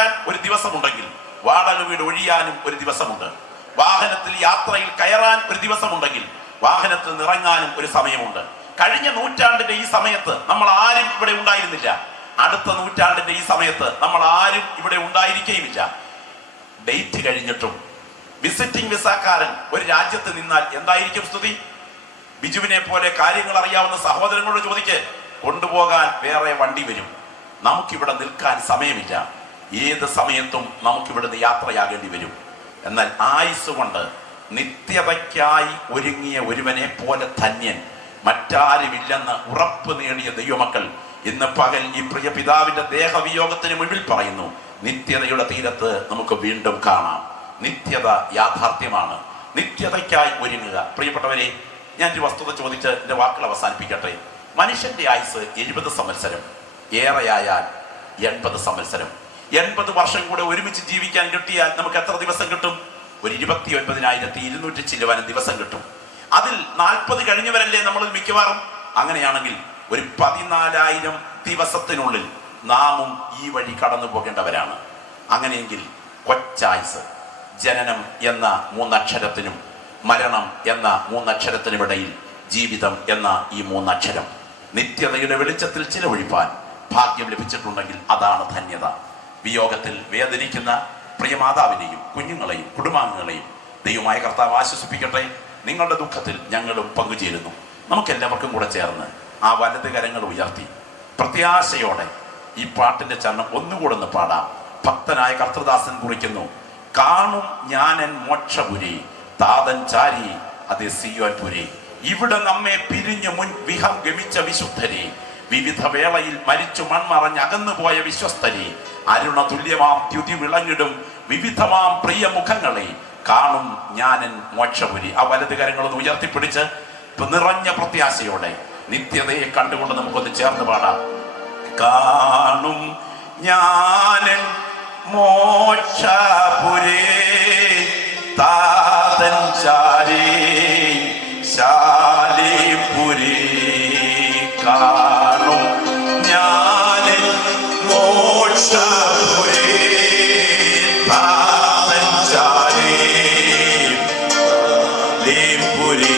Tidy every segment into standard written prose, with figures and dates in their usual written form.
താമസിക്കാൻ ഒരു ദിവസമുണ്ടെങ്കിൽ വാടക വീട് ഒഴിയാനും ഒരു ദിവസമുണ്ട്. വാഹനത്തിൽ യാത്രയിൽ കയറാൻ ഒരു ദിവസമുണ്ടെങ്കിൽ വാഹനത്തിൽ നിറങ്ങാനും ഒരു സമയമുണ്ട്. കഴിഞ്ഞ നൂറ്റാണ്ടിന്റെ ഈ സമയത്ത് നമ്മൾ ആരും ഇവിടെ ഉണ്ടായിരുന്നില്ല. അടുത്ത നൂറ്റാണ്ടിന്റെ ഈ സമയത്ത് നമ്മൾ ആരും ഇവിടെ ഉണ്ടായിരിക്കുകയുമില്ല. ഡേറ്റ് കഴിഞ്ഞിട്ടും വിസിറ്റിംഗ് വിസക്കാരൻ ഒരു രാജ്യത്ത് നിന്നാൽ എന്തായിരിക്കും സ്ഥിതി? ബിജുവിനെ പോലെ കാര്യങ്ങൾ അറിയാവുന്ന സഹോദരങ്ങളോട് ചോദിക്ക്. കൊണ്ടുപോകാൻ വേറെ വണ്ടി വരും. നമുക്കിവിടെ നിൽക്കാൻ സമയമില്ല. ഏത് സമയത്തും നമുക്കിവിടുന്ന് യാത്രയാകേണ്ടി വരും. എന്നാൽ ആയുസ് കൊണ്ട് നിത്യതയ്ക്കായി ഒരുങ്ങിയ ഒരുവനെ പോലെ ധന്യൻ മറ്റാരുമില്ലെന്ന് ഉറപ്പ് നേടിയ ദൈവമക്കൾ ഇന്ന് പകൽ ഈ പ്രിയ പിതാവിന്റെ ദേഹവിയോഗത്തിന് മുന്നിൽ പറയുന്നു, നിത്യതയുടെ തീരത്ത് നമുക്ക് വീണ്ടും കാണാം. നിത്യത യാഥാർത്ഥ്യമാണ്. നിത്യതയ്ക്കായി ഒരുങ്ങുക. പ്രിയപ്പെട്ടവരെ, ഞാനൊരു വസ്തുത ചോദിച്ച് എൻ്റെ വാക്കുകൾ അവസാനിപ്പിക്കട്ടെ. മനുഷ്യന്റെ ആയുസ് 70 സംവത്സരം, ഏറെയായാൽ 80 സംവത്സരം. 80 വർഷം കൂടെ ഒരുമിച്ച് ജീവിക്കാൻ കിട്ടിയാൽ നമുക്ക് എത്ര ദിവസം കിട്ടും? ഒരു 29,200 ചിലവാനും ദിവസം കിട്ടും. അതിൽ 40 കഴിഞ്ഞവരല്ലേ നമ്മൾ മിക്കവാറും. അങ്ങനെയാണെങ്കിൽ ഒരു 14,000 ദിവസത്തിനുള്ളിൽ നാമും ഈ വഴി കടന്നു പോകേണ്ടവരാണ്. അങ്ങനെയെങ്കിൽ കൊച്ചായുസ്, ജനനം എന്ന 3 അക്ഷരത്തിനും മരണം എന്ന 3 അക്ഷരത്തിനുമിടയിൽ ജീവിതം എന്ന ഈ 3 അക്ഷരം നിത്യതയുടെ വെളിച്ചത്തിൽ ചിലവഴിപ്പാൻ ഭാഗ്യം ലഭിച്ചിട്ടുണ്ടെങ്കിൽ അതാണ് ധന്യത. വിയോഗത്തിൽ വേദനിക്കുന്ന പ്രിയമാതാവിനെയും കുഞ്ഞുങ്ങളെയും കുടുംബാംഗങ്ങളെയും ദൈവമായ കർത്താവ് ആശ്വസിപ്പിക്കട്ടെ. നിങ്ങളുടെ ദുഃഖത്തിൽ ഞങ്ങളും പങ്കുചേരുന്നു. നമുക്കെല്ലാവർക്കും കൂടെ ചേർന്ന് ആ വലത് കരങ്ങൾ ഉയർത്തി പ്രത്യാശയോടെ ഈ പാട്ടിന്റെ ചരണം ഒന്നുകൂടെ ഒന്ന് പാടാം. ഭക്തനായ കർത്തൃദാസൻ കുറിക്കുന്നു, കാണും ഞാനൻ മോക്ഷപുരി താതൻ ചാരി അത് സിയോൻപുരി. ഇവിടെ നമ്മെ പിരിഞ്ഞു മുൻ വിഹം ഗമിച്ച വിശുദ്ധരെ, വിവിധ വേളയിൽ മരിച്ചു മൺമറഞ്ഞ് അകന്നുപോയ വിശ്വസ്തരെ, അരുണ തുല്യമാം ദ്യുതി വിളങ്ങിടും വിവിധമാം പ്രിയ മുഖങ്ങളെ, കാണും ഞാനൻ മോക്ഷപുരി. ആ വലത് കരങ്ങളൊന്ന് ഉയർത്തിപ്പിടിച്ച് നിറഞ്ഞ പ്രത്യാശയോടെ നിത്യതയെ കണ്ടുകൊണ്ട് നമുക്കൊന്ന് ചേർന്ന് പാടാം. കാണും ഞാനൻ മോക്ഷപുരേ താതൻ ചാരി ശാലിപുരി. കാണും ഞാനൻ മോക്ഷപുരേ താതൻ ചാരി ശാലിപുരി.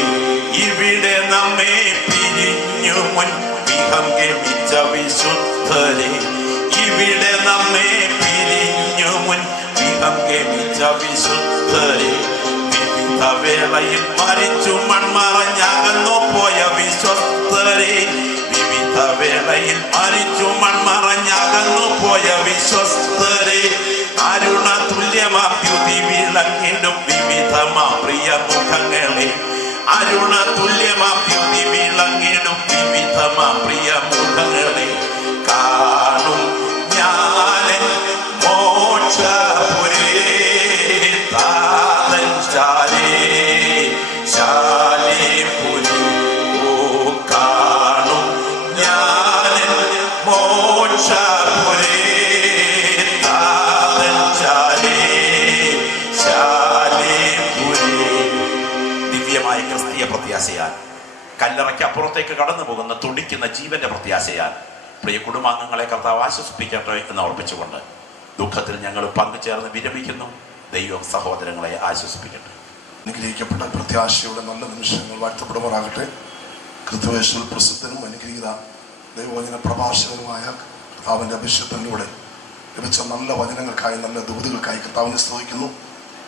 ഇവിടെ നമ്മെ പിരിഞ്ഞു മുൻ വിഹം ഗമിച്ച വിശുദ്ധരെ, ഇവിടെ നമ്മെ പിരിഞ്ഞു മുൻ വിഹം ഗമിച്ച വിശുദ്ധരെ, വിവിധ വേളയിൽ മരിച്ചു മൺമറഞ്ഞകന്നു പോയ വിശ്വസ്തരെ, വിവിധ വേളയിൽ മരിച്ചു മൺമറഞ്ഞകന്നു പോയ വിശ്വസ്തരെ, അരുണ തുല്യമാദ്യുതി വിളങ്ങിടും വിവിധമാ പ്രിയ മുഖങ്ങളെ, അരുണ തുല്യമാദ്യുതി വിളങ്ങിടും വിവിധമാ പ്രിയ മുഖങ്ങളെ, കാണും ഞാനൻ മോക്ഷപുരേ താതൻ ചാരി ശാലിപുരി. ഓ കാണും ഞാനൻ മോക്ഷപുരേ താതൻ ചാരി ശാലിപുരി. ദിവ്യമായ ക്രിസ്തീയ പ്രത്യാശയാൽ, കല്ലറയ്ക്ക് അപ്പുറത്തേക്ക് കടന്നു പോകുന്ന തുടിക്കുന്ന ജീവന്റെ പ്രത്യാശയാൽ പ്രിയ കുടുംബാംഗങ്ങളെ കർത്താവ് ആശ്വസിപ്പിക്കട്ടെ എന്ന് ഓർപ്പിച്ചുകൊണ്ട് ദുഃഖത്തിൽ ഞങ്ങൾ പങ്കുചേർന്ന് വിരമിക്കുന്നു. ദൈവം സഹോദരങ്ങളെ ആശ്വസിപ്പിക്കട്ടെ. അനുഗ്രഹിക്കപ്പെട്ട പ്രത്യാശയുടെ നല്ല നിമിഷങ്ങൾ വാഴ്ത്തപ്പെടുമാറാകട്ടെ. ക്രിസ്തുവേശുവിൽ പ്രസിദ്ധനും അനുഗ്രഹീത ദൈവവചന പ്രഭാഷകനുമായ കർത്താവിൻ്റെ അഭിഷേകത്തിലൂടെ ലഭിച്ച നല്ല വചനങ്ങൾക്കായി, നല്ല ദൂതുകൾക്കായി കർത്താവിനെ സ്തുതിക്കുന്നു.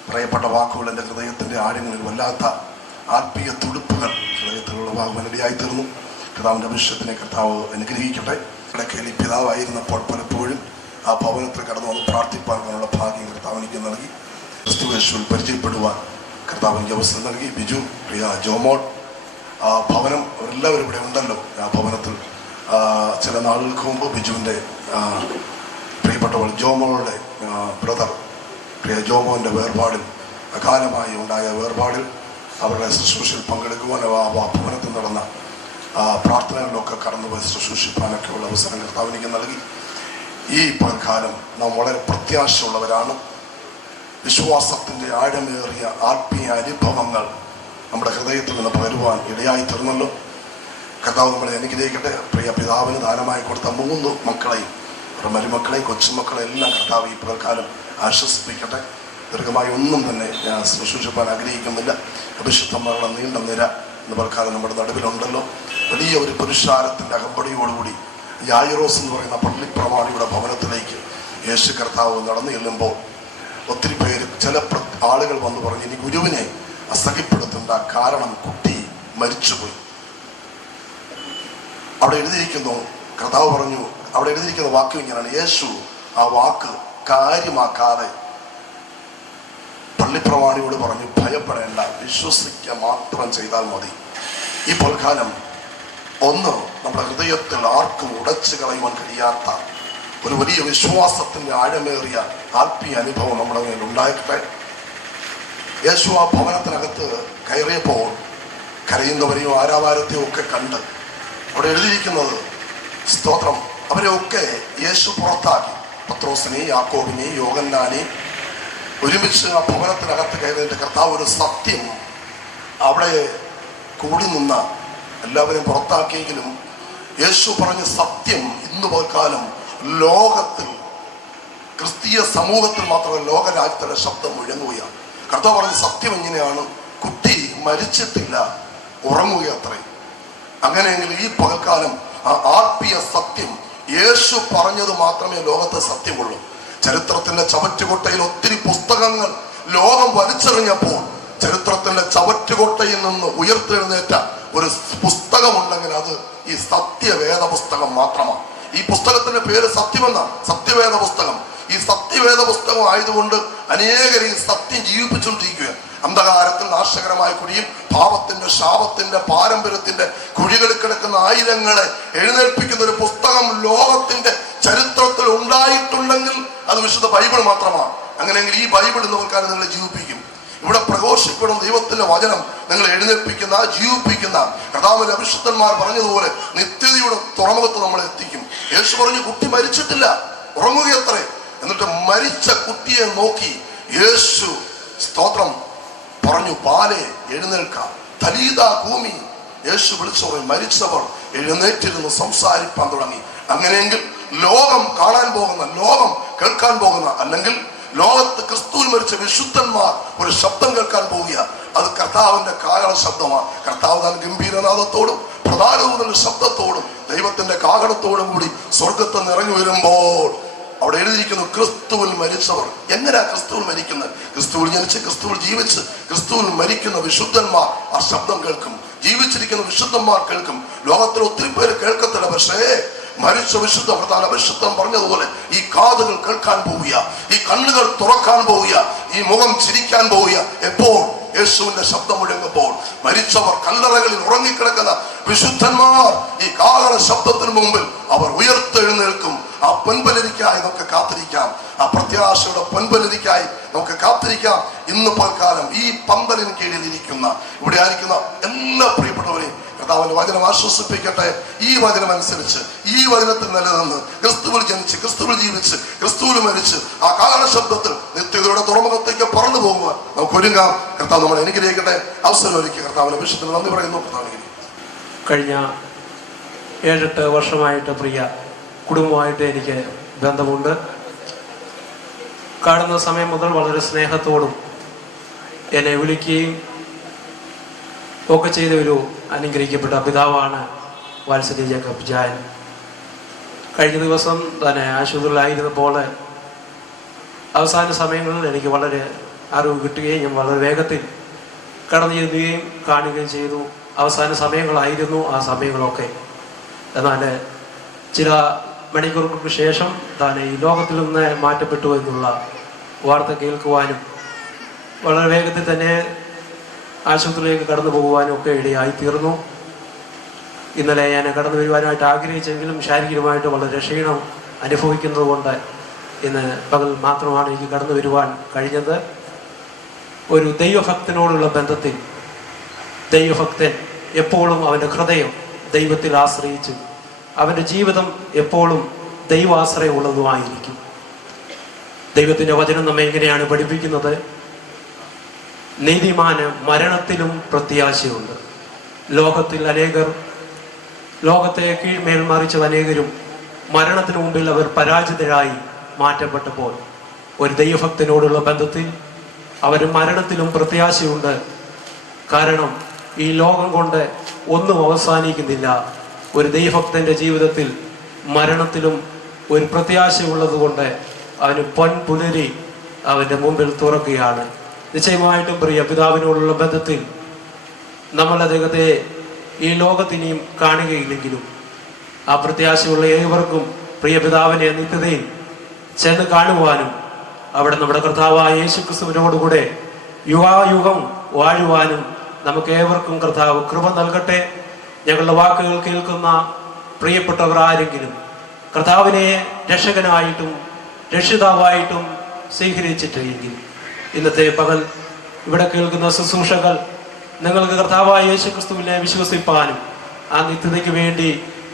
പറയപ്പെട്ട വാക്കുകൾ എൻ്റെ ഹൃദയത്തിൻ്റെ ആഴങ്ങളിൽ വല്ലാത്ത ആത്മീയ തുടുപ്പുകൾ ഹൃദയത്തിലുള്ള വാഗ്മനടിയായി തീർന്നു. കർത്താവിൻ്റെ അഭിഷേകത്തിനെ കർത്താവ് അനുഗ്രഹിക്കട്ടെ. ഇടയ്ക്കൽ പിതാവായിരുന്നപ്പോൾ പലപ്പോഴും ആ ഭവനത്തിൽ കടന്നു വന്ന് പ്രാർത്ഥിപ്പാനുള്ള ഭാഗ്യം കർത്താവ് എനിക്ക് നൽകി. ക്രിസ്തുവേശുവിൽ പരിചയപ്പെടുവാൻ കർത്താവ് എനിക്ക് അവസരം നൽകി. ബിജു, പ്രിയ ജോമോൾ, ആ ഭവനം അവരെല്ലാവരും ഇവിടെ ഉണ്ടല്ലോ. ആ ഭവനത്തിൽ ചില നാളുകൾക്ക് മുമ്പ് ബിജുവിൻ്റെ പ്രിയപ്പെട്ടവൾ ജോമോളുടെ ബ്രദർ പ്രിയ ജോമോൻ്റെ വേർപാടിൽ, അകാലമായി ഉണ്ടായ വേർപാടിൽ അവരുടെ ശുശ്രൂഷയിൽ പങ്കെടുക്കുവാൻ ആ ഭവനത്തിൽ നടന്ന പ്രാർത്ഥനകളിലൊക്കെ കടന്നുപോയി ശുശ്രൂഷിപ്പാനൊക്കെയുള്ള അവസരം കർത്താവ് എനിക്ക് നൽകി. ഈ പകൽക്കാലം നാം വളരെ പ്രത്യാശയുള്ളവരാണ്. വിശ്വാസത്തിൻ്റെ ആഴമേറിയ ആത്മീയ അനുഭവങ്ങൾ നമ്മുടെ ഹൃദയത്തിൽ നിന്ന് പകരുവാൻ ഇടയായി തീർന്നല്ലോ. കർത്താവ് നമ്മളെ അനുഗ്രഹിക്കട്ടെ. പ്രിയ പിതാവിന് ദാനമായി കൊടുത്ത 3 മക്കളെയും മരുമക്കളെ കൊച്ചുമക്കളെ എല്ലാം കർത്താവ് ഈ പ്രകാരം ആശ്വസിപ്പിക്കട്ടെ. ദീർഘമായി ഒന്നും തന്നെ ഞാൻ ശുശ്രൂഷിപ്പാൻ ആഗ്രഹിക്കുന്നില്ല. അഭിഷിക്തന്മാരുടെ നീണ്ട നിര എന്ന് പ്രകാരം നമ്മുടെ നടുവിലുണ്ടല്ലോ. വലിയ ഒരു പുരുഷാരത്തിൻ്റെ അകമ്പടിയോടുകൂടി യായിറോസ് എന്ന് പറയുന്ന പള്ളിപ്രമാണിയുടെ ഭവനത്തിലേക്ക് യേശു കർത്താവ് നടന്നു ചെല്ലുമ്പോൾ ഒത്തിരി പേര് ചില ആളുകൾ വന്ന് പറഞ്ഞു, ഇനി ഗുരുവിനെ അസഹ്യപ്പെടുത്തേണ്ട, കാരണം കുട്ടി മരിച്ചുപോയി. അവിടെ എഴുതിയിരിക്കുന്നു, കർത്താവ് പറഞ്ഞു, അവിടെ എഴുതിയിരിക്കുന്ന വാക്ക് ഇങ്ങനെയാണ്. യേശു ആ വാക്ക് കാര്യമാക്കാതെ പള്ളിപ്രമാണിയോട് പറഞ്ഞു, ഭയപ്പെടേണ്ട, വിശ്വസിക്കുക മാത്രം ചെയ്താൽ മതി. ഈ പൊൽക്കാലം ഒന്ന് നമ്മുടെ ഹൃദയത്തിൽ ആർക്കും ഉടച്ചു കളയുവാൻ കഴിയാത്ത ഒരു വലിയ വിശ്വാസത്തിന്റെ ആഴമേറിയ ആത്മീയ അനുഭവം നമ്മുടെ മേൽ ഉണ്ടായിട്ടെ. യേശു ആ ഭവനത്തിനകത്ത് കയറിയപ്പോൾ കരയുന്നവരെയും ആരാവാരത്തെയും ഒക്കെ കണ്ട് അവിടെ എഴുതിയിരിക്കുന്നത്, സ്തോത്രം, അവരെ ഒക്കെ യേശു പുറത്താക്കി. പത്രോസിനെയും യാക്കോബിനെയും യോഹന്നാനെയും ഒരുമിച്ച് ആ ഭവനത്തിനകത്ത് കയറിയിട്ട് കർത്താവ് ഒരു സത്യം അവിടെ കൂടി നിന്ന എല്ലാവരെയും പുറത്താക്കിയെങ്കിലും യേശു പറഞ്ഞ സത്യം ഇന്ന് പോൽക്കാലം ലോകത്തിൽ, ക്രിസ്തീയ സമൂഹത്തിൽ മാത്രമല്ല ലോകരാജ്യത്തിന്റെ ശബ്ദം മുഴങ്ങുകയാണ്. കർത്താവ് പറഞ്ഞ സത്യം എങ്ങനെയാണ്? കുട്ടി മരിച്ചിട്ടില്ല, ഉറങ്ങുകയത്രേ. അങ്ങനെയെങ്കിൽ ഈ പകൽക്കാലം ആ ആത്മീയ സത്യം യേശു പറഞ്ഞത് മാത്രമേ ലോകത്തെ സത്യമുള്ളൂ. ചരിത്രത്തിന്റെ ചവറ്റുകൊട്ടയിൽ ഒത്തിരി പുസ്തകങ്ങൾ ലോകം വലിച്ചെറിഞ്ഞപ്പോൾ ചരിത്രത്തിന്റെ ചവറ്റുകൊട്ടയിൽ നിന്ന് ഉയർത്തെഴുന്നേറ്റ ഒരു പുസ്തകമുണ്ടെങ്കിൽ അത് ഈ സത്യവേദ പുസ്തകം മാത്രമാണ്. ഈ പുസ്തകത്തിന്റെ പേര് സത്യമെന്നാണ്, സത്യവേദ പുസ്തകം. ഈ സത്യവേദ പുസ്തകം ആയതുകൊണ്ട് അനേകരെ ഈ സത്യം ജീവിപ്പിച്ചുകൊണ്ടിരിക്കുക. അന്ധകാരത്തിൽ നാശകരമായ കുഴിയും പാപത്തിന്റെ ശാപത്തിന്റെ പാരമ്പര്യത്തിന്റെ കുഴികളിൽ കിടക്കുന്ന ആയിരങ്ങളെ എഴുന്നേൽപ്പിക്കുന്ന ഒരു പുസ്തകം ലോകത്തിന്റെ ചരിത്രത്തിൽ ഉണ്ടായിട്ടുണ്ടെങ്കിൽ അത് വിശുദ്ധ ബൈബിൾ മാത്രമാണ്. അങ്ങനെയെങ്കിൽ ഈ ബൈബിൾ നോക്കാൻ നിങ്ങളെ ജീവിപ്പിക്കും. ഇവിടെ പ്രഘോഷിക്കണം ദൈവത്തിന്റെ വചനം നിങ്ങൾ എഴുന്നേൽപ്പിക്കുന്ന, ജീവിപ്പിക്കുന്ന കർത്താവിന്റെ അഭിഷിക്തന്മാർ പറഞ്ഞതുപോലെ നിത്യതയുടെ തുറമുഖത്ത് നമ്മളെ എത്തിക്കും. യേശു പറഞ്ഞു, കുട്ടി മരിച്ചിട്ടില്ല, ഉറങ്ങുകയത്രേ. എന്നിട്ട് മരിച്ച കുട്ടിയെ നോക്കി യേശു, സ്തോത്രം, പറഞ്ഞു, ബാലെ എഴുന്നേൽക്കാം, തലീത ഭൂമി. യേശു വിളിച്ചു പറയും, മരിച്ചവർ എഴുന്നേറ്റിരുന്ന് സംസാരിപ്പാൻ തുടങ്ങി. അങ്ങനെയെങ്കിൽ ലോകം കാണാൻ പോകുന്ന, ലോകം കേൾക്കാൻ പോകുന്ന, അല്ലെങ്കിൽ ലോകത്ത് ക്രിസ്തുവിൽ മരിച്ച വിശുദ്ധന്മാർ ഒരു ശബ്ദം കേൾക്കാൻ പോവുക. അത് കർത്താവിന്റെ കാഹള ശബ്ദമാണ്. കർത്താവ് താൻ ഗംഭീരനാദത്തോടും പ്രധാനമൂന്നിന്റെ ശബ്ദത്തോടും ദൈവത്തിന്റെ കാഹളത്തോടും കൂടി സ്വർഗത്ത് നിറങ്ങി വരുമ്പോൾ അവിടെ എഴുതിയിരിക്കുന്നു, ക്രിസ്തുവിൽ മരിച്ചവർ. എങ്ങനെയാ ക്രിസ്തുവിൽ മരിക്കുന്നത്? ക്രിസ്തുവിൽ ജനിച്ച്, ക്രിസ്തുവിൽ ജീവിച്ച്, ക്രിസ്തുവിൽ മരിക്കുന്ന വിശുദ്ധന്മാർ ആ ശബ്ദം കേൾക്കും. ജീവിച്ചിരിക്കുന്ന വിശുദ്ധന്മാർ കേൾക്കും. ലോകത്തിൽ ഒത്തിരി പേര് കേൾക്കത്തില്ല, പക്ഷേ മരിച്ച വിശുദ്ധ പ്രധാന അഭിഷിക്തൻ പറഞ്ഞതുപോലെ ഈ കാതുകൾ കേൾക്കാൻ പോവുക, ഈ കണ്ണുകൾ തുറക്കാൻ പോവുക, ഈ മുഖം ചിരിക്കാൻ പോവുക. എപ്പോൾ? യേശുവിന്റെ ശബ്ദം മുഴങ്ങുമ്പോൾ. മരിച്ചവർ കല്ലറകളിൽ ഉറങ്ങിക്കിടക്കുന്ന വിശുദ്ധന്മാർ ഈ കാഹള ശബ്ദത്തിന് മുമ്പിൽ അവർ ഉയർത്തെഴുന്നേൽക്കും. ആ പൊൻപലരിക്കായി നമുക്ക് കാത്തിരിക്കാം. ആ പ്രത്യാശയുടെ പൊൻപലരിക്കായി നമുക്ക് കാത്തിരിക്കാം. ഇന്ന് പൽക്കാലം ഈ പന്തലിന് കീഴിൽ ഇരിക്കുന്ന, ഇവിടെ ആയിരിക്കുന്ന എല്ലാ പ്രിയപ്പെട്ടവരെയും കർത്താവിന്റെ വചനം ആശ്വസിപ്പിക്കട്ടെ. ഈ വചനം അനുസരിച്ച്, ഈ വചനത്തിൽ നിലനിന്ന്, ക്രിസ്തുവിൽ ജനിച്ച്, ക്രിസ്തുവിൽ ജീവിച്ച്, ക്രിസ്തുവിൽ മരിച്ച് ആ കാഹള ശബ്ദത്തിൽ നിത്യതയുടെ തുറമുഖത്തേക്ക് പറന്നു പോകുവാൻ നമുക്ക് ഒരുങ്ങാം. കർത്താവ് നമ്മളെ അനുഗ്രഹിക്കട്ടെ. അവസരം ഒരുക്കി കർത്താവിന്റെ അഭിഷേകത്തിന് നന്ദി പറയുന്നു. കഴിഞ്ഞ 7-8 വർഷമായിട്ട് പ്രിയ കുടുംബമായിട്ട് എനിക്ക് ബന്ധമുണ്ട്. കാണുന്ന സമയം മുതൽ വളരെ സ്നേഹത്തോടും എന്നെ വിളിക്കുകയും ഒക്കെ ചെയ്ത ഒരു അനുഗ്രഹിക്കപ്പെട്ട പിതാവാണ് വാത്സല്യ ജേക്കബ് ജായൻ. കഴിഞ്ഞ ദിവസം തന്നെ ആശുപത്രിയിലായിരുന്നപ്പോൾ അവസാന സമയങ്ങളിൽ എനിക്ക് വളരെ അറിവ് കിട്ടുകയും ഞാൻ വളരെ വേഗത്തിൽ കടന്നു ചെല്ലുകയും കാണുകയും ചെയ്തു. അവസാന സമയങ്ങളായിരുന്നു ആ സമയങ്ങളൊക്കെ. എന്നാൽ ചില മണിക്കൂറുകൾക്ക് ശേഷം താൻ ഈ ലോകത്തിൽ നിന്ന് മാറ്റപ്പെട്ടു എന്നുള്ള വാർത്ത കേൾക്കുവാനും വളരെ വേഗത്തിൽ തന്നെ ആശുപത്രിയിലേക്ക് കടന്നു പോകുവാനും ഒക്കെ ഇടയായിത്തീർന്നു. ഇന്നലെ ഞാൻ കടന്നു വരുവാനായിട്ട് ആഗ്രഹിച്ചെങ്കിലും ശാരീരികമായിട്ട് വളരെ ക്ഷീണം അനുഭവിക്കുന്നത് കൊണ്ട് ഇന്ന് പകൽ മാത്രമാണ് എനിക്ക് കടന്നു വരുവാൻ കഴിഞ്ഞത്. ഒരു ദൈവഭക്തനോടുള്ള ബന്ധത്തിൽ ദൈവഭക്തൻ എപ്പോഴും അവൻ്റെ ഹൃദയം ദൈവത്തിൽ ആശ്രയിച്ച് അവൻ്റെ ജീവിതം എപ്പോഴും ദൈവാശ്രയമുള്ളതുമായിരിക്കും. ദൈവത്തിൻ്റെ വചനം നമ്മെ എങ്ങനെയാണ് പഠിപ്പിക്കുന്നത്? നീതിമാന് മരണത്തിലും പ്രത്യാശയുണ്ട്. ലോകത്തിൽ അനേകർ, ലോകത്തെ കീഴ്മേൽ മറിച്ചത് അനേകരും മരണത്തിന് മുമ്പിൽ അവർ പരാജിതരായി മാറ്റപ്പെട്ടപ്പോൾ ഒരു ദൈവഭക്തനോടുള്ള ബന്ധത്തിൽ അവർ മരണത്തിലും പ്രത്യാശയുണ്ട്. കാരണം ഈ ലോകം കൊണ്ട് ഒന്നും അവസാനിക്കുന്നില്ല. ഒരു ദൈവഭക്തന്റെ ജീവിതത്തിൽ മരണത്തിലും ഒരു പ്രത്യാശയുള്ളത് കൊണ്ട് അവന് പൊൻപുലരി അവൻ്റെ മുമ്പിൽ തുറക്കുകയാണ്. നിശ്ചയമായിട്ടും പ്രിയ പിതാവിനോടുള്ള ബന്ധത്തിൽ നമ്മൾ അദ്ദേഹത്തെ ഈ ലോകത്തിനെയും കാണുകയില്ലെങ്കിലും ആ പ്രത്യാശയുള്ള ഏവർക്കും പ്രിയ പിതാവിനെ നിത്യതയിൽ ചെന്ന് കാണുവാനും അവിടെ നമ്മുടെ കർത്താവായ യേശുക്രിസ്തുവിനോടുകൂടെ യുഗായുഗം വാഴുവാനും നമുക്ക് ഏവർക്കും കർത്താവ് കൃപ നൽകട്ടെ. ഞങ്ങളുടെ വാക്കുകൾ കേൾക്കുന്ന പ്രിയപ്പെട്ടവർ ആരെങ്കിലും കർത്താവിനെ രക്ഷകനായിട്ടും രക്ഷിതാവായിട്ടും സ്വീകരിച്ചിട്ടെങ്കിൽ ഇന്നത്തെ പകൽ ഇവിടെ കേൾക്കുന്ന ശുശ്രൂഷകൾ നിങ്ങൾക്ക് കർത്താവായ യേശുക്രിസ്തുവിനെ വിശ്വസിപ്പാനും ആ നിത്യതയ്ക്ക് വേണ്ടി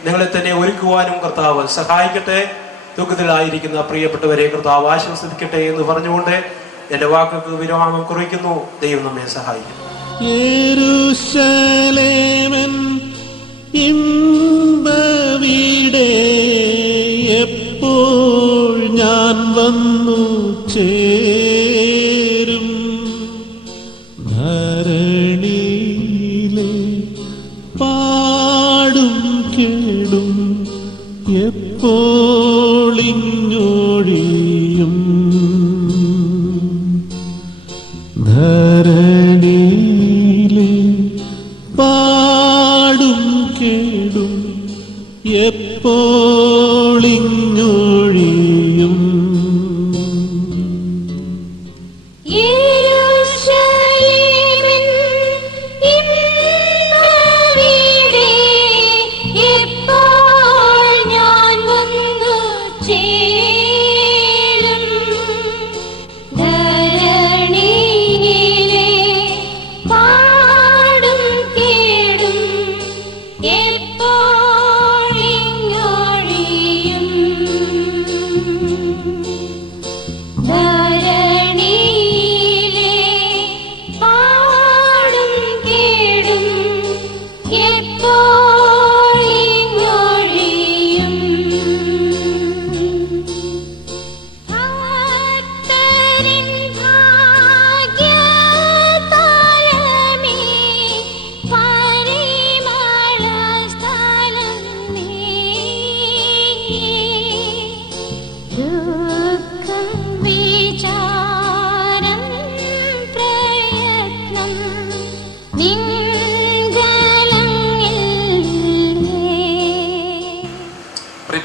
നിങ്ങളെ തന്നെ ഒരുക്കുവാനും കർത്താവ് സഹായിക്കട്ടെ. ദുഃഖത്തിലായിരിക്കുന്ന പ്രിയപ്പെട്ടവരെ കർത്താവ് ആശ്വസിക്കട്ടെ എന്ന് പറഞ്ഞുകൊണ്ട് എൻ്റെ വാക്കുകൾക്ക് വിരാമം കുറിക്കുന്നു. ദൈവം നമ്മെ സഹായിക്കും. യെരൂശലേമൻ ഇമ്പവീടേ എപ്പോൾ ഞാൻ വന്നു ചേരും. ധരണിയിലെ പാടും കേടും എപ്പോളിഞ്ഞൊഴിയും. ധരണിയിലെ പാടും കേടും എപ്പോളിഞ്ഞൊഴിയും.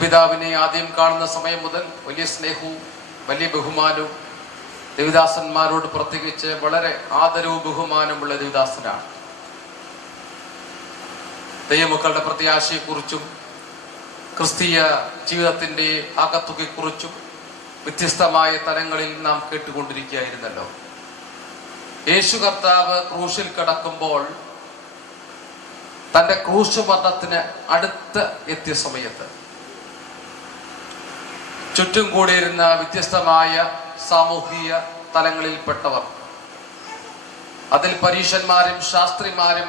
പിതാവിനെ ആദ്യം കാണുന്ന സമയം മുതൽ വലിയ സ്നേഹവും വലിയ ബഹുമാനവും ദേവദാസന്മാരോട് പ്രത്യേകിച്ച് വളരെ ആദരവും ബഹുമാനമുള്ള ദേവദാസനാണ്. ദൈവമക്കളുടെ പ്രത്യാശയെക്കുറിച്ചും ക്രിസ്തീയ ജീവിതത്തിൻ്റെ ആകത്തുകയെക്കുറിച്ചും വ്യത്യസ്തമായ തലങ്ങളിൽ നാം കേട്ടുകൊണ്ടിരിക്കുകയായിരുന്നല്ലോ. യേശു കർത്താവ് ക്രൂശിൽ കിടക്കുമ്പോൾ തൻ്റെ ക്രൂശ് മരണത്തിന് അടുത്ത് എത്തിയ സമയത്ത് ചുറ്റും കൂടിയിരുന്ന വ്യത്യസ്തമായ സാമൂഹിക തലങ്ങളിൽപ്പെട്ടവർ, അതിൽ പരീശന്മാരും ശാസ്ത്രിമാരും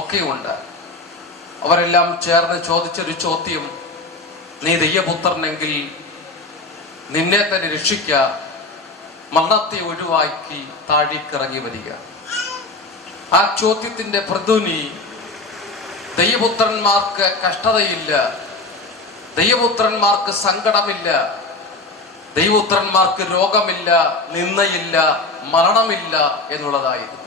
ഒക്കെയുണ്ട്. അവരെല്ലാം ചേർന്ന് ചോദിച്ചൊരു ചോദ്യം, നീ ദൈവപുത്രനെങ്കിൽ നിന്നെ തന്നെ രക്ഷിക്ക, മരണത്തെ ഒഴിവാക്കി താഴേക്കിറങ്ങി വരിക. ആ ചോദ്യത്തിന്റെ പ്രതിധ്വനി ദൈവപുത്രന്മാർക്ക് കഷ്ടതയില്ല, ദൈവപുത്രന്മാർക്ക് സങ്കടമില്ല, ദൈവപുത്രന്മാർക്ക് രോഗമില്ല, നിന്ദയില്ല, മരണമില്ല എന്നുള്ളതായിരുന്നു.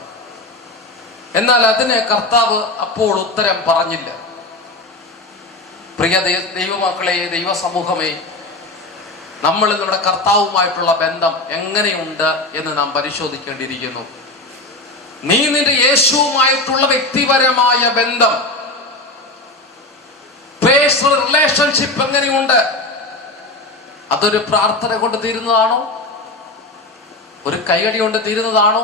എന്നാൽ അതിന് കർത്താവ് അപ്പോൾ ഉത്തരം പറഞ്ഞില്ല. പ്രിയ ദൈവമക്കളെ, ദൈവസമൂഹമേ, നമ്മൾ നമ്മുടെ കർത്താവുമായിട്ടുള്ള ബന്ധം എങ്ങനെയുണ്ട് എന്ന് നാം പരിശോധിക്കേണ്ടിയിരിക്കുന്നു. നീ നിന്റെ യേശുവുമായിട്ടുള്ള വ്യക്തിപരമായ ബന്ധം, പേഴ്സണൽ റിലേഷൻഷിപ്പ് എങ്ങനെയുണ്ട്? അതൊരു പ്രാർത്ഥന കൊണ്ട് തീരുന്നതാണോ? ഒരു കൈയടി കൊണ്ട് തീരുന്നതാണോ?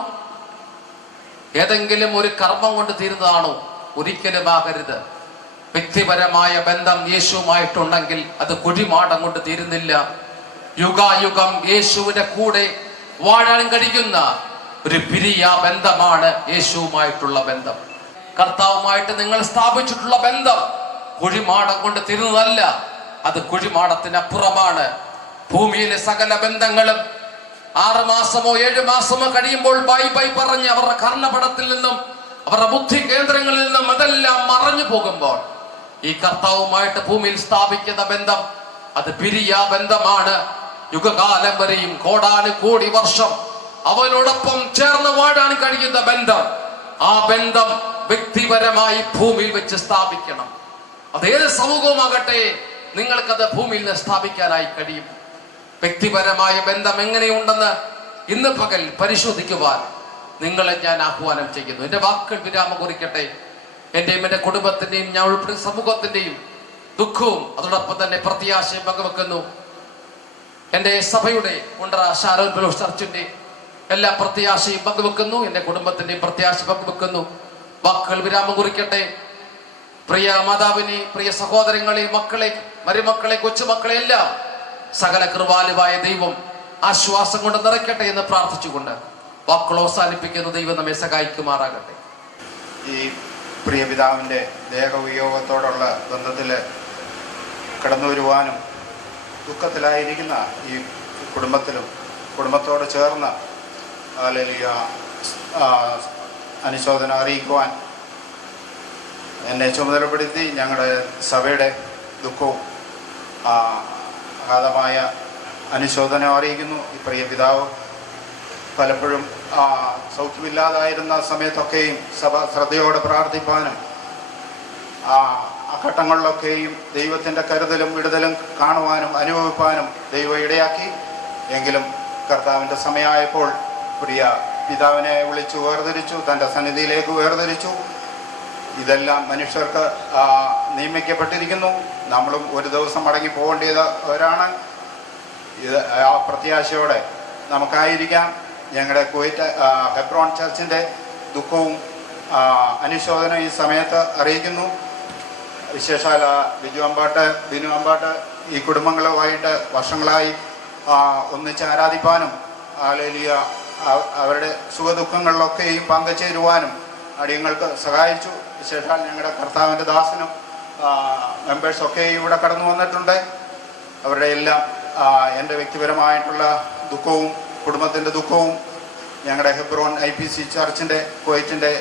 ഏതെങ്കിലും ഒരു കർമ്മം കൊണ്ട് തീരുന്നതാണോ? ഒരിക്കലും ആകരുത്. വ്യക്തിപരമായ ബന്ധം യേശുവുമായിട്ടുണ്ടെങ്കിൽ അത് കുഴിമാടം കൊണ്ട് തീരുന്നില്ല. യുഗായുഗം യേശുവിന്റെ കൂടെ വാഴാൻ കഴിയുന്ന ഒരു പിരിയ ബന്ധമാണ് യേശുവുമായിട്ടുള്ള ബന്ധം. കർത്താവുമായിട്ട് നിങ്ങൾ സ്ഥാപിച്ചിട്ടുള്ള ബന്ധം കുഴിമാടം കൊണ്ട് തീരുന്നതല്ല. അത് കുഴിമാടത്തിനപ്പുറമാണ്. ഭൂമിയിലെ സകല ബന്ധങ്ങളും 6 മാസമോ 7 മാസമോ കഴിയുമ്പോൾ ബൈ ബൈ പറഞ്ഞ് അവരുടെ കർണപടത്തിൽ നിന്നും അവരുടെ ബുദ്ധി കേന്ദ്രങ്ങളിൽ നിന്നും അതെല്ലാം മറഞ്ഞു പോകുമ്പോൾ ഈ കർത്താവുമായിട്ട് ഭൂമിയിൽ സ്ഥാപിക്കുന്ന ബന്ധം അത് പിരിയാ ബന്ധമാണ്. യുഗകാലം വരെയും കോടാനുകോടി വർഷം അവനോടൊപ്പം ചേർന്ന് വാഴാൻ കഴിയുന്ന ബന്ധം, ആ ബന്ധം വ്യക്തിപരമായി ഭൂമിയിൽ വെച്ച് സ്ഥാപിക്കണം. അതേത് സമൂഹവുമാകട്ടെ, നിങ്ങൾക്കത് ഭൂമിയിൽ നിന്ന് സ്ഥാപിക്കാനായി കഴിയും. വ്യക്തിപരമായ ബന്ധം എങ്ങനെയുണ്ടെന്ന് ഇന്ന് പകൽ പരിശോധിക്കുവാൻ നിങ്ങളെ ഞാൻ ആഹ്വാനം ചെയ്യുന്നു. എൻ്റെ വാക്കുകൾ വിരാമം കുറിക്കട്ടെ. എൻ്റെയും എൻ്റെ കുടുംബത്തിൻ്റെയും ഞാൻ ഉൾപ്പെടുന്ന സമൂഹത്തിൻ്റെയും ദുഃഖവും അതോടൊപ്പം തന്നെ പ്രത്യാശയും പങ്കുവെക്കുന്നു. എൻ്റെ സഭയുടെ കുണ്ടറ ഷാരോൺ ഫെലോസ് ചർച്ചിൻ്റെ എല്ലാ പ്രത്യാശയും പങ്കുവെക്കുന്നു. എൻ്റെ കുടുംബത്തിൻ്റെയും പ്രത്യാശ പങ്കുവെക്കുന്നു. വാക്കുകൾ വിരാമം കുറിക്കട്ടെ. പ്രിയ മാതാവിനെ, പ്രിയ സഹോദരങ്ങളെ, മക്കളെ, മരുമക്കളെ, കൊച്ചുമക്കളെ എല്ലാം സകല കൃപാലുവായ ദൈവം ആശ്വാസം കൊണ്ട് നിറയ്ക്കട്ടെ എന്ന് പ്രാർത്ഥിച്ചുകൊണ്ട് വാക്കുകൾ അവസാനിപ്പിക്കുന്ന ദൈവം നമ്മെ സഹായിക്കുമാറാകട്ടെ. ഈ പ്രിയ പിതാവിൻ്റെ ദേഹവിയോഗത്തോടുള്ള ബന്ധത്തിൽ കടന്നു വരുവാനും ദുഃഖത്തിലായിരിക്കുന്ന ഈ കുടുംബത്തോട് ചേർന്ന് ഹല്ലേലൂയ അനുശോചനം അറിയിക്കുവാൻ എന്നെ ചുമതലപ്പെടുത്തി ഞങ്ങളുടെ സഭയുടെ ദുഃഖവും അഗാധമായ അനുശോചനം അറിയിക്കുന്നു. ഈ പ്രിയ പിതാവ് പലപ്പോഴും സൗഖ്യമില്ലാതായിരുന്ന സമയത്തൊക്കെയും സഭ ശ്രദ്ധയോടെ പ്രാർത്ഥിപ്പാനും ആ ഘട്ടങ്ങളിലൊക്കെയും ദൈവത്തിൻ്റെ കരുതലും വിടുതലും കാണുവാനും അനുഭവിപ്പാനും ദൈവം ഇടയാക്കി. എങ്കിലും കർത്താവിൻ്റെ സമയമായപ്പോൾ പ്രിയ പിതാവിനെ വിളിച്ചു വേർതിരിച്ചു, തൻ്റെ സന്നിധിയിലേക്ക് വേർതിരിച്ചു. ഇതെല്ലാം മനുഷ്യർക്ക് നിയമിക്കപ്പെട്ടിരിക്കുന്നു. നമ്മളും ഒരു ദിവസം മടങ്ങി പോകേണ്ടവരാണ്. ഇത് ആ പ്രത്യാശയോടെ നമുക്കായിരിക്കാം. ഞങ്ങളുടെ കുവൈറ്റ് ഹെബ്രോൺ ചർച്ചിൻ്റെ ദുഃഖവും അനുശോചനവും ഈ സമയത്ത് അറിയിക്കുന്നു. വിശേഷാൽ ബിനു അമ്പാട്ട് ഈ കുടുംബങ്ങളുമായിട്ട് വർഷങ്ങളായി ഒന്നിച്ച് ആരാധിപ്പാനും ഹല്ലേലൂയ അവരുടെ സുഖദുഃഖങ്ങളിലൊക്കെയും പങ്കുചേരുവാനും അടിയങ്ങൾക്ക് സഹായിച്ചു. വിശേഷാൽ ഞങ്ങളുടെ കർത്താവിൻ്റെ ദാസനും മെമ്പേഴ്സൊക്കെ ഇവിടെ കടന്നു വന്നിട്ടുണ്ട്. അവരുടെ എല്ലാം എൻ്റെ വ്യക്തിപരമായിട്ടുള്ള ദുഃഖവും കുടുംബത്തിൻ്റെ ദുഃഖവും ഞങ്ങളുടെ ഹെബ്രോൺ IPC ചർച്ചിൻ്റെ കുവൈറ്റിൻ്റെ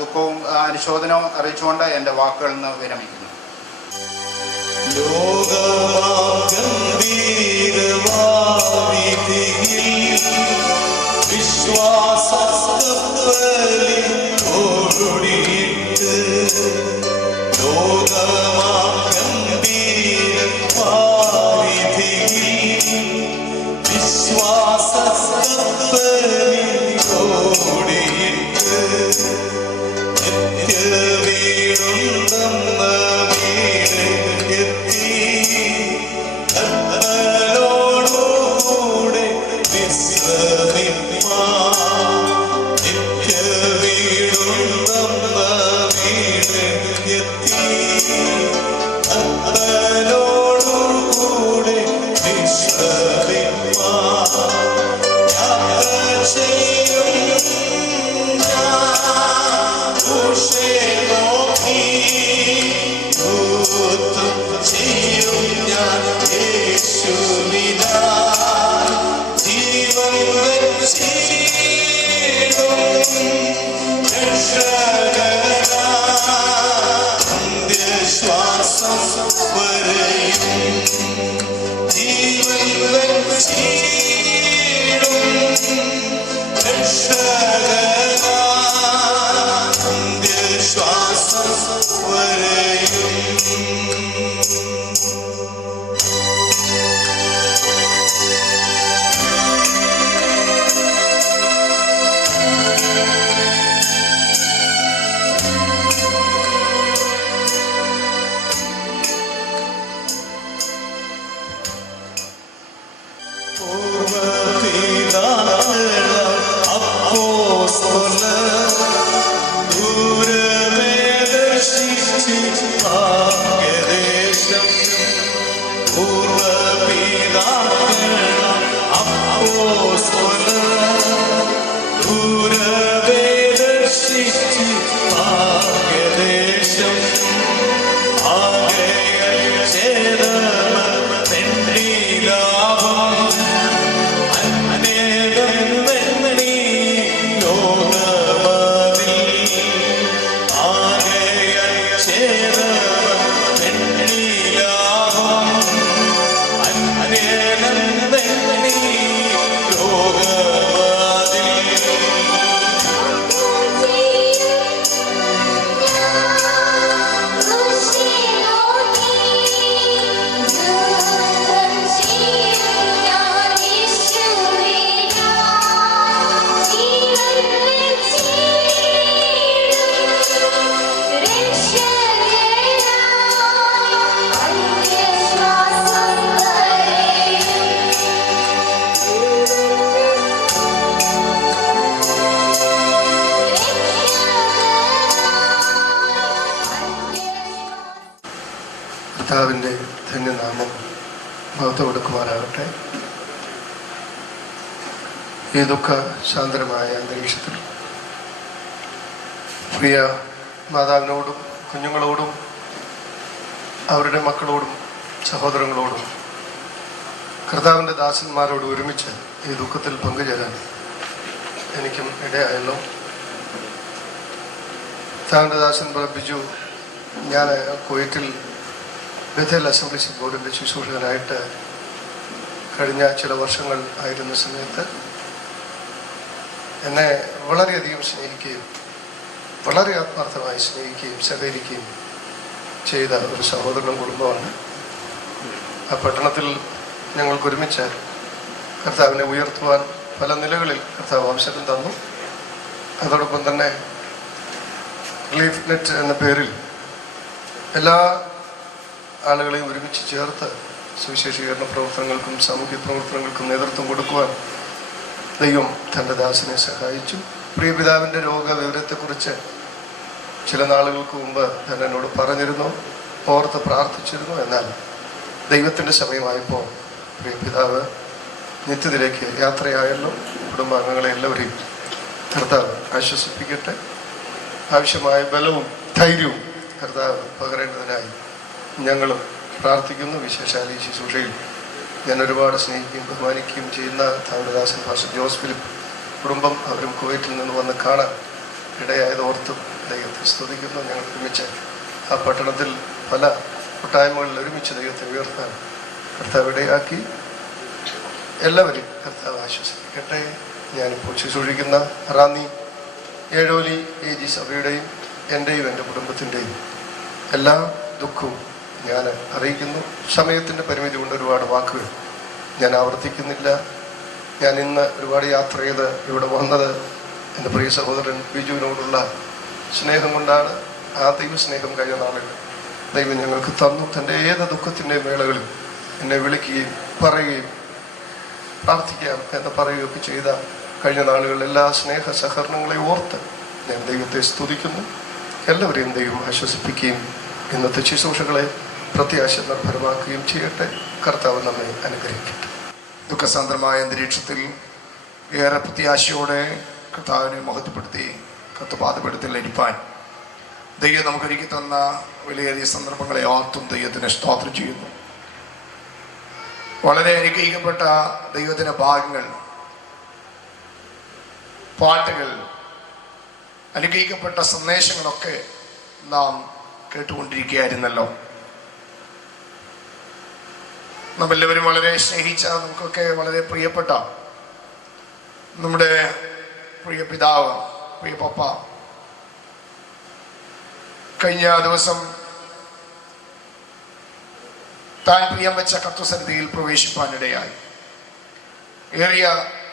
ദുഃഖവും അനുശോചനവും അറിയിച്ചുകൊണ്ട് എൻ്റെ വാക്കുകളിൽ നിന്ന് വിരമിക്കുന്നു. ആകെ മഹത്വം എടുക്കുവാനാകട്ടെ. ഈ ദുഃഖ ശാന്തരമായ അന്തരീക്ഷത്തിൽ പ്രിയ മാതാവിനോടും കുഞ്ഞുങ്ങളോടും അവരുടെ മക്കളോടും സഹോദരങ്ങളോടും കർത്താവിൻ്റെ ദാസന്മാരോട് ഒരുമിച്ച് ഈ ദുഃഖത്തിൽ പങ്കുചേരാൻ എനിക്കും ഇടയായല്ലോ. കർത്താവിൻ്റെ ദാസൻ പഠിപ്പിച്ചു, ഞാൻ കുവൈറ്റിൽ ബഥേൽ അസംബ്ലീസ് ബോർഡിൻ്റെ ശുശ്രൂഷകനായിട്ട് കഴിഞ്ഞ ചില വർഷങ്ങൾ ആയിരുന്ന സമയത്ത് എന്നെ വളരെയധികം സ്നേഹിക്കുകയും വളരെ ആത്മാർത്ഥമായി സ്നേഹിക്കുകയും സഹകരിക്കുകയും ചെയ്ത ഒരു സഹോദരനും കുടുംബമാണ്. ആ പട്ടണത്തിൽ ഞങ്ങൾക്ക് ഒരുമിച്ച് കർത്താവിനെ ഉയർത്തുവാൻ പല നിലകളിൽ കർത്താവ് അവസരം തന്നു. അതോടൊപ്പം തന്നെ റിലീഫ് നെറ്റ് എന്ന പേരിൽ എല്ലാ ആളുകളെയും ഒരുമിച്ച് ചേർത്ത് സുവിശേഷീകരണ പ്രവർത്തനങ്ങൾക്കും സാമൂഹ്യ പ്രവർത്തനങ്ങൾക്കും നേതൃത്വം കൊടുക്കുവാൻ ദൈവം തൻ്റെ ദാസനെ സഹായിച്ചു. പ്രിയപിതാവിൻ്റെ രോഗവിവരത്തെക്കുറിച്ച് ചില നാളുകൾക്ക് മുമ്പ് ഞാൻ എന്നോട് പറഞ്ഞിരുന്നു, ഓർത്ത് പ്രാർത്ഥിച്ചിരുന്നു. എന്നാൽ ദൈവത്തിൻ്റെ സമയമായപ്പോൾ പ്രിയപിതാവ് നിത്യത്തിലേക്ക് യാത്രയായല്ലോ. കുടുംബാംഗങ്ങളെ എല്ലാവരെയും കർത്താവ് ആശ്വസിപ്പിക്കട്ടെ. ആവശ്യമായ ബലവും ധൈര്യവും കർത്താവ് പകരേണ്ടതിനായി ഞങ്ങളും പ്രാർത്ഥിക്കുന്നു. വിശേഷാൽ ഈ ശുശ്രൂഷയിൽ ഞാൻ ഒരുപാട് സ്നേഹിക്കുകയും ബഹുമാനിക്കുകയും ചെയ്യുന്ന താമരദാസൻ പാസ്റ്റർ ജോസ് ഫിലിപ്പ് കുടുംബം, അവരും കുവൈറ്റിൽ നിന്ന് വന്ന് കാണാൻ ഇടയായതോർത്തും ദൈവത്തെ സ്തുതിക്കുന്നു. ഞങ്ങൾ ഒരുമിച്ച് ആ പട്ടണത്തിൽ പല കൂട്ടായ്മകളിൽ ഒരുമിച്ച് ദൈവത്തെ ഉയർത്താൻ കർത്താവ് ഇടയാക്കി. എല്ലാവരെയും കർത്താവ് ആശ്വസിപ്പിക്കട്ടെ. ഞാനിപ്പോൾ ശുശ്രൂഷിക്കുന്ന റാന്നി ഏഴോലി AG സഭയുടെയും എൻ്റെയും എൻ്റെ കുടുംബത്തിൻ്റെയും എല്ലാ ദുഃഖവും ഞാൻ അറിയിക്കുന്നു. സമയത്തിൻ്റെ പരിമിതി കൊണ്ട് ഒരുപാട് വാക്കുകൾ ഞാൻ ആവർത്തിക്കുന്നില്ല. ഞാൻ ഇന്ന് ഒരുപാട് യാത്ര ചെയ്ത് ഇവിടെ വന്നത് എൻ്റെ പ്രിയ സഹോദരൻ ബിജുവിനോടുള്ള സ്നേഹം കൊണ്ടാണ്. ആ ദൈവസ്നേഹം കഴിഞ്ഞ നാളുകൾ ദൈവം ഞങ്ങൾക്ക് തന്നു. തൻ്റെ ഏത് ദുഃഖത്തിൻ്റെ വേളകളിൽ എന്നെ വിളിക്കുകയും പറയുകയും പ്രാർത്ഥിക്കാം എന്ന് പറയുകയൊക്കെ ചെയ്ത കഴിഞ്ഞ നാളുകളിൽ എല്ലാ സ്നേഹ സഹകരണങ്ങളെ ഓർത്ത് ഞാൻ ദൈവത്തെ സ്തുതിക്കുന്നു. എല്ലാവരെയും ദൈവം ആശ്വസിപ്പിക്കുകയും ഇന്നത്തെ ശുശ്രൂഷകളെ പ്രത്യാശ നിർഭരമാക്കുകയും ചെയ്യട്ടെ. കർത്താവ് നമ്മെ അനുഗ്രഹിക്കട്ടെ. ദുഃഖസാന്ദ്രമായ അന്തരീക്ഷത്തിൽ ഏറെ പ്രത്യാശയോടെ കർത്താവിനെ മഹത്വപ്പെടുത്തി കർത്തപാദപീഠത്തിൽ ഇരിപ്പാൻ ദൈവം നമുക്കൊരുക്കി തന്ന വിലയേറിയ സന്ദർഭങ്ങളെ ഓർത്തും ദൈവത്തിന് സ്തോത്രം ചെയ്യുന്നു. വളരെ അനുഗ്രഹിക്കപ്പെട്ട ദൈവത്തിൻ്റെ ഭാഗങ്ങൾ, പാട്ടുകൾ, അനുഗ്രഹിക്കപ്പെട്ട സന്ദേശങ്ങളൊക്കെ നാം കേട്ടുകൊണ്ടിരിക്കുകയായിരുന്നല്ലോ. നമ്മെല്ലാവരും വളരെ സ്നേഹിച്ച, നമുക്കൊക്കെ വളരെ പ്രിയപ്പെട്ട നമ്മുടെ പ്രിയ പിതാവ്, പ്രിയ പപ്പ കഴിഞ്ഞ ദിവസം താൻ പ്രിയം വെച്ച കർത്തൃസന്നിധിയിൽ പ്രവേശിപ്പാനിടയായി. ഏറിയ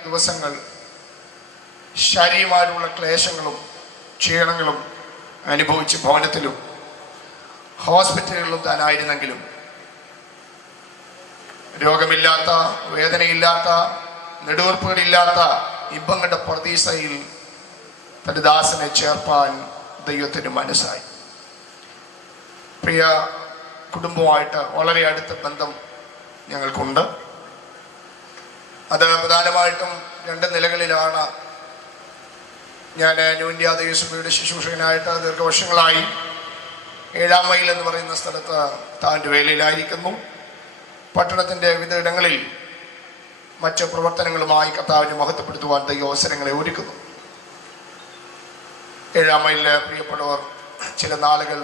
ദിവസങ്ങൾ ശാരീരികമായുള്ള ക്ലേശങ്ങളും ക്ഷീണങ്ങളും അനുഭവിച്ച് ഭവനത്തിലും ഹോസ്പിറ്റലുകളിലും താനായിരുന്നെങ്കിലും രോഗമില്ലാത്ത, വേദനയില്ലാത്ത, നെടുവീർപ്പുകളില്ലാത്ത ഇമ്പങ്ങളുടെ പ്രതീക്ഷയിൽ തൻ്റെ ദാസനെ ചേർപ്പാൻ ദൈവത്തിന് മനസ്സായി. പ്രിയ കുടുംബമായിട്ട് വളരെ അടുത്ത ബന്ധം ഞങ്ങൾക്കുണ്ട്. അത് പ്രധാനമായിട്ടും 2 നിലകളിലാണ്. ഞാൻ ന്യൂ ഇന്ത്യ ദേവസഭയുടെ ശുശ്രൂഷകനായിട്ട് ദീർഘവർഷങ്ങളായി 7-ാം മൈൽ എന്ന് പറയുന്ന സ്ഥലത്ത് താൻ്റെ വേലയിലായിരിക്കുന്നു. പട്ടണത്തിൻ്റെ വിവിധ ഇടങ്ങളിൽ മറ്റ് പ്രവർത്തനങ്ങളുമായി കർത്താവിനെ മഹത്വപ്പെടുത്തുവാൻ ദൈവ അവസരങ്ങളെ ഒരുക്കുന്നു. 7-ാം മൈലിലെ പ്രിയപ്പെട്ടവർ ചില നാളുകൾ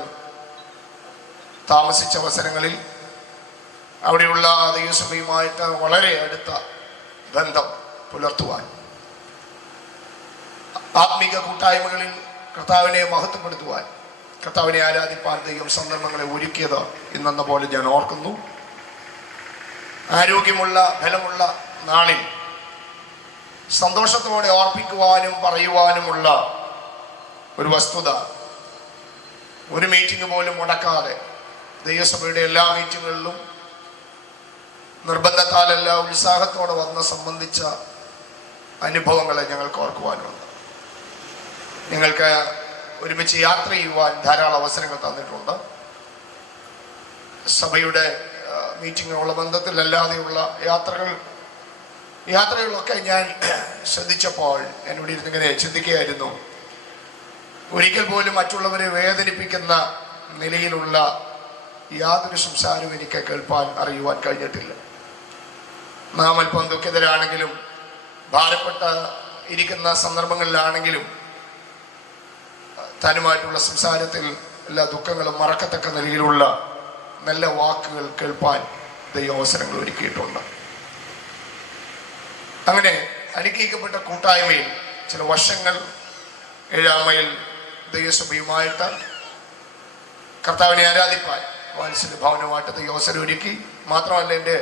താമസിച്ച അവസരങ്ങളിൽ അവിടെയുള്ള ദൈവസഭയുമായിട്ട് വളരെ അടുത്ത ബന്ധം പുലർത്തുവാൻ, ആത്മീക കൂട്ടായ്മകളിൽ കർത്താവിനെ മഹത്വപ്പെടുത്തുവാൻ, കർത്താവിനെ ആരാധിപ്പാൻ ദൈവം സന്ദർഭങ്ങളെ ഒരുക്കിയത് ഇന്നെന്ന പോലെ ഞാൻ ഓർക്കുന്നു. ആരോഗ്യമുള്ള, ബലമുള്ള നാളിൽ സന്തോഷത്തോടെ ഓർപ്പിക്കുവാനും പറയുവാനുമുള്ള ഒരു വസ്തുത, ഒരു മീറ്റിംഗ് പോലും മുടക്കാതെ ദൈവസഭയുടെ എല്ലാ മീറ്റിങ്ങുകളിലും നിർബന്ധത്താലല്ല ഉത്സാഹത്തോടെ വന്ന് സംബന്ധിച്ച അനുഭവങ്ങളെ ഞങ്ങൾക്ക് ഓർക്കുവാനുണ്ട്. ഞങ്ങൾക്ക് ഒരുമിച്ച് യാത്ര ചെയ്യുവാൻ ധാരാളം അവസരങ്ങൾ തന്നിട്ടുണ്ട്. സഭയുടെ മീറ്റിങ്ങുള്ള ബന്ധത്തിലല്ലാതെയുള്ള യാത്രകളിലൊക്കെ ഞാൻ ശ്രദ്ധിച്ചപ്പോൾ എന്നോട് ഇരുന്നിങ്ങനെ ചിന്തിക്കുകയായിരുന്നു. ഒരിക്കൽ പോലും മറ്റുള്ളവരെ വേദനിപ്പിക്കുന്ന നിലയിലുള്ള യാതൊരു സംസാരവും എനിക്ക് കേൾപ്പാൻ അറിയുവാൻ കഴിഞ്ഞിട്ടില്ല. നാം അല്പം ദുഃഖിതരാണെങ്കിലും ഭാരപ്പെട്ട ഇരിക്കുന്ന സന്ദർഭങ്ങളിലാണെങ്കിലും താനുമായിട്ടുള്ള സംസാരത്തിൽ എല്ലാ ദുഃഖങ്ങളും മറക്കത്തക്ക നിലയിലുള്ള നല്ല വാക്കുകൾ കേൾപ്പാൻ ദൈവ അവസരങ്ങൾ ഒരുക്കിയിട്ടുണ്ട്. അങ്ങനെ അനുഗ്രഹിക്കപ്പെട്ട കൂട്ടായ്മയിൽ ചില വർഷങ്ങൾ 7-ാം മൈൽ ദൈവസഭയുമായിട്ട് കർത്താവിനെ ആരാധിപ്പാൻ വാത്സല്യ ഭവനമായിട്ട് ദൈവ അവസരം ഒരുക്കി. മാത്രമല്ല എൻ്റെ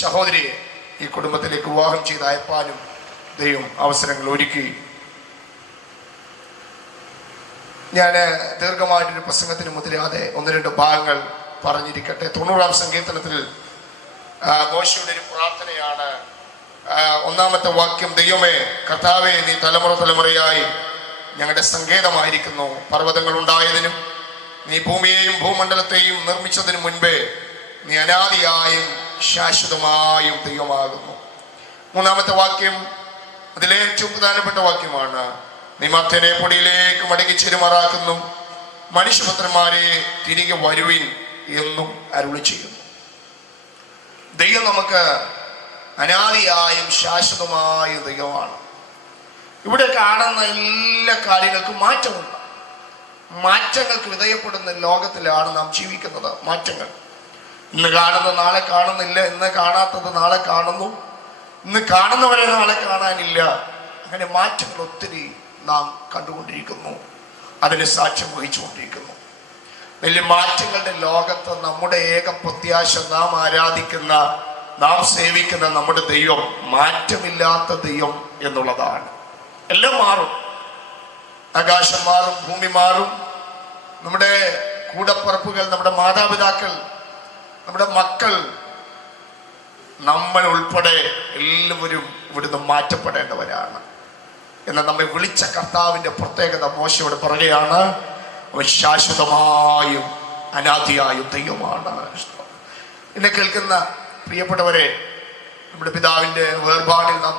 സഹോദരിയെ ഈ കുടുംബത്തിലേക്ക് വിവാഹം ചെയ്ത് അയപ്പാനും ദൈവം അവസരങ്ങൾ ഒരുക്കി. ഞാൻ ദീർഘമായിട്ടൊരു പ്രസംഗത്തിന് മുതിരാതെ 1-2 ഭാഗങ്ങൾ പറഞ്ഞിരിക്കട്ടെ. 90-ാം സങ്കീർത്തനത്തിൽ മോശയുടെ ഒരു പ്രാർത്ഥനയാണ്. 1-ാമത്തെ വാക്യം, ദൈവമേ കർത്താവേ, നീ തലമുറ തലമുറയായി ഞങ്ങളുടെ സങ്കേതമായിരിക്കുന്നു. പർവ്വതങ്ങൾ ഉണ്ടായതിനും നീ ഭൂമിയെയും ഭൂമണ്ഡലത്തെയും നിർമ്മിച്ചതിനു മുൻപേ നീ അനാദിയായും ശാശ്വതമായും ദൈവമാകുന്നു. 3-ാമത്തെ വാക്യം അതിലെ ഏറ്റവും പ്രധാനപ്പെട്ട വാക്യമാണ്. നീ മർത്യനെ പൊടിയിലേക്ക് മടങ്ങി ചെരുമാറാക്കുന്നു, മനുഷ്യപുത്രന്മാരെ തിരികെ വരുവിൻ എന്നും അരുളി ചെയ്യുന്നു. ദൈവം നമുക്ക് അനാദിയായും ശാശ്വതമായും ദൈവമാണ്. ഇവിടെ കാണുന്ന എല്ലാ കാര്യങ്ങൾക്കും മാറ്റമുണ്ട്. മാറ്റങ്ങൾക്ക് വിധേയപ്പെടുന്ന ലോകത്തിലാണ് നാം ജീവിക്കുന്നത്. മാറ്റങ്ങൾ, ഇന്ന് കാണുന്നത് നാളെ കാണുന്നില്ല, ഇന്ന് കാണാത്തത് നാളെ കാണുന്നു, ഇന്ന് കാണുന്നവരെ നാളെ കാണാനില്ല. അങ്ങനെ മാറ്റങ്ങൾ ഒത്തിരി നാം കണ്ടുകൊണ്ടിരിക്കുന്നു, അതിന് സാക്ഷ്യം വഹിച്ചുകൊണ്ടിരിക്കുന്നു. വലിയ മാറ്റങ്ങളുടെ ലോകത്ത് നമ്മുടെ ഏക പ്രത്യാശ നാം ആരാധിക്കുന്ന, നാം സേവിക്കുന്ന നമ്മുടെ ദൈവം മാറ്റമില്ലാത്ത ദൈവം എന്നുള്ളതാണ്. എല്ലാം മാറും, ആകാശം മാറും, ഭൂമി മാറും, നമ്മുടെ കൂടപ്പറപ്പുകൾ, നമ്മുടെ മാതാപിതാക്കൾ, നമ്മുടെ മക്കൾ, നമ്മൾ ഉൾപ്പെടെ എല്ലാവരും ഇവിടുന്ന് മാറ്റപ്പെടേണ്ടവരാണ്. എന്നാൽ നമ്മെ വിളിച്ച കർത്താവിന്റെ പ്രത്യേകത മോശയോട് പറയുകയാണ്, അവൻ ശാശ്വതമായും അനാദിയായും ദൈവമാണ്. എന്നെ കേൾക്കുന്ന പ്രിയപ്പെട്ടവരെ, നമ്മുടെ പിതാവിന്റെ വേർപാടിൽ നാം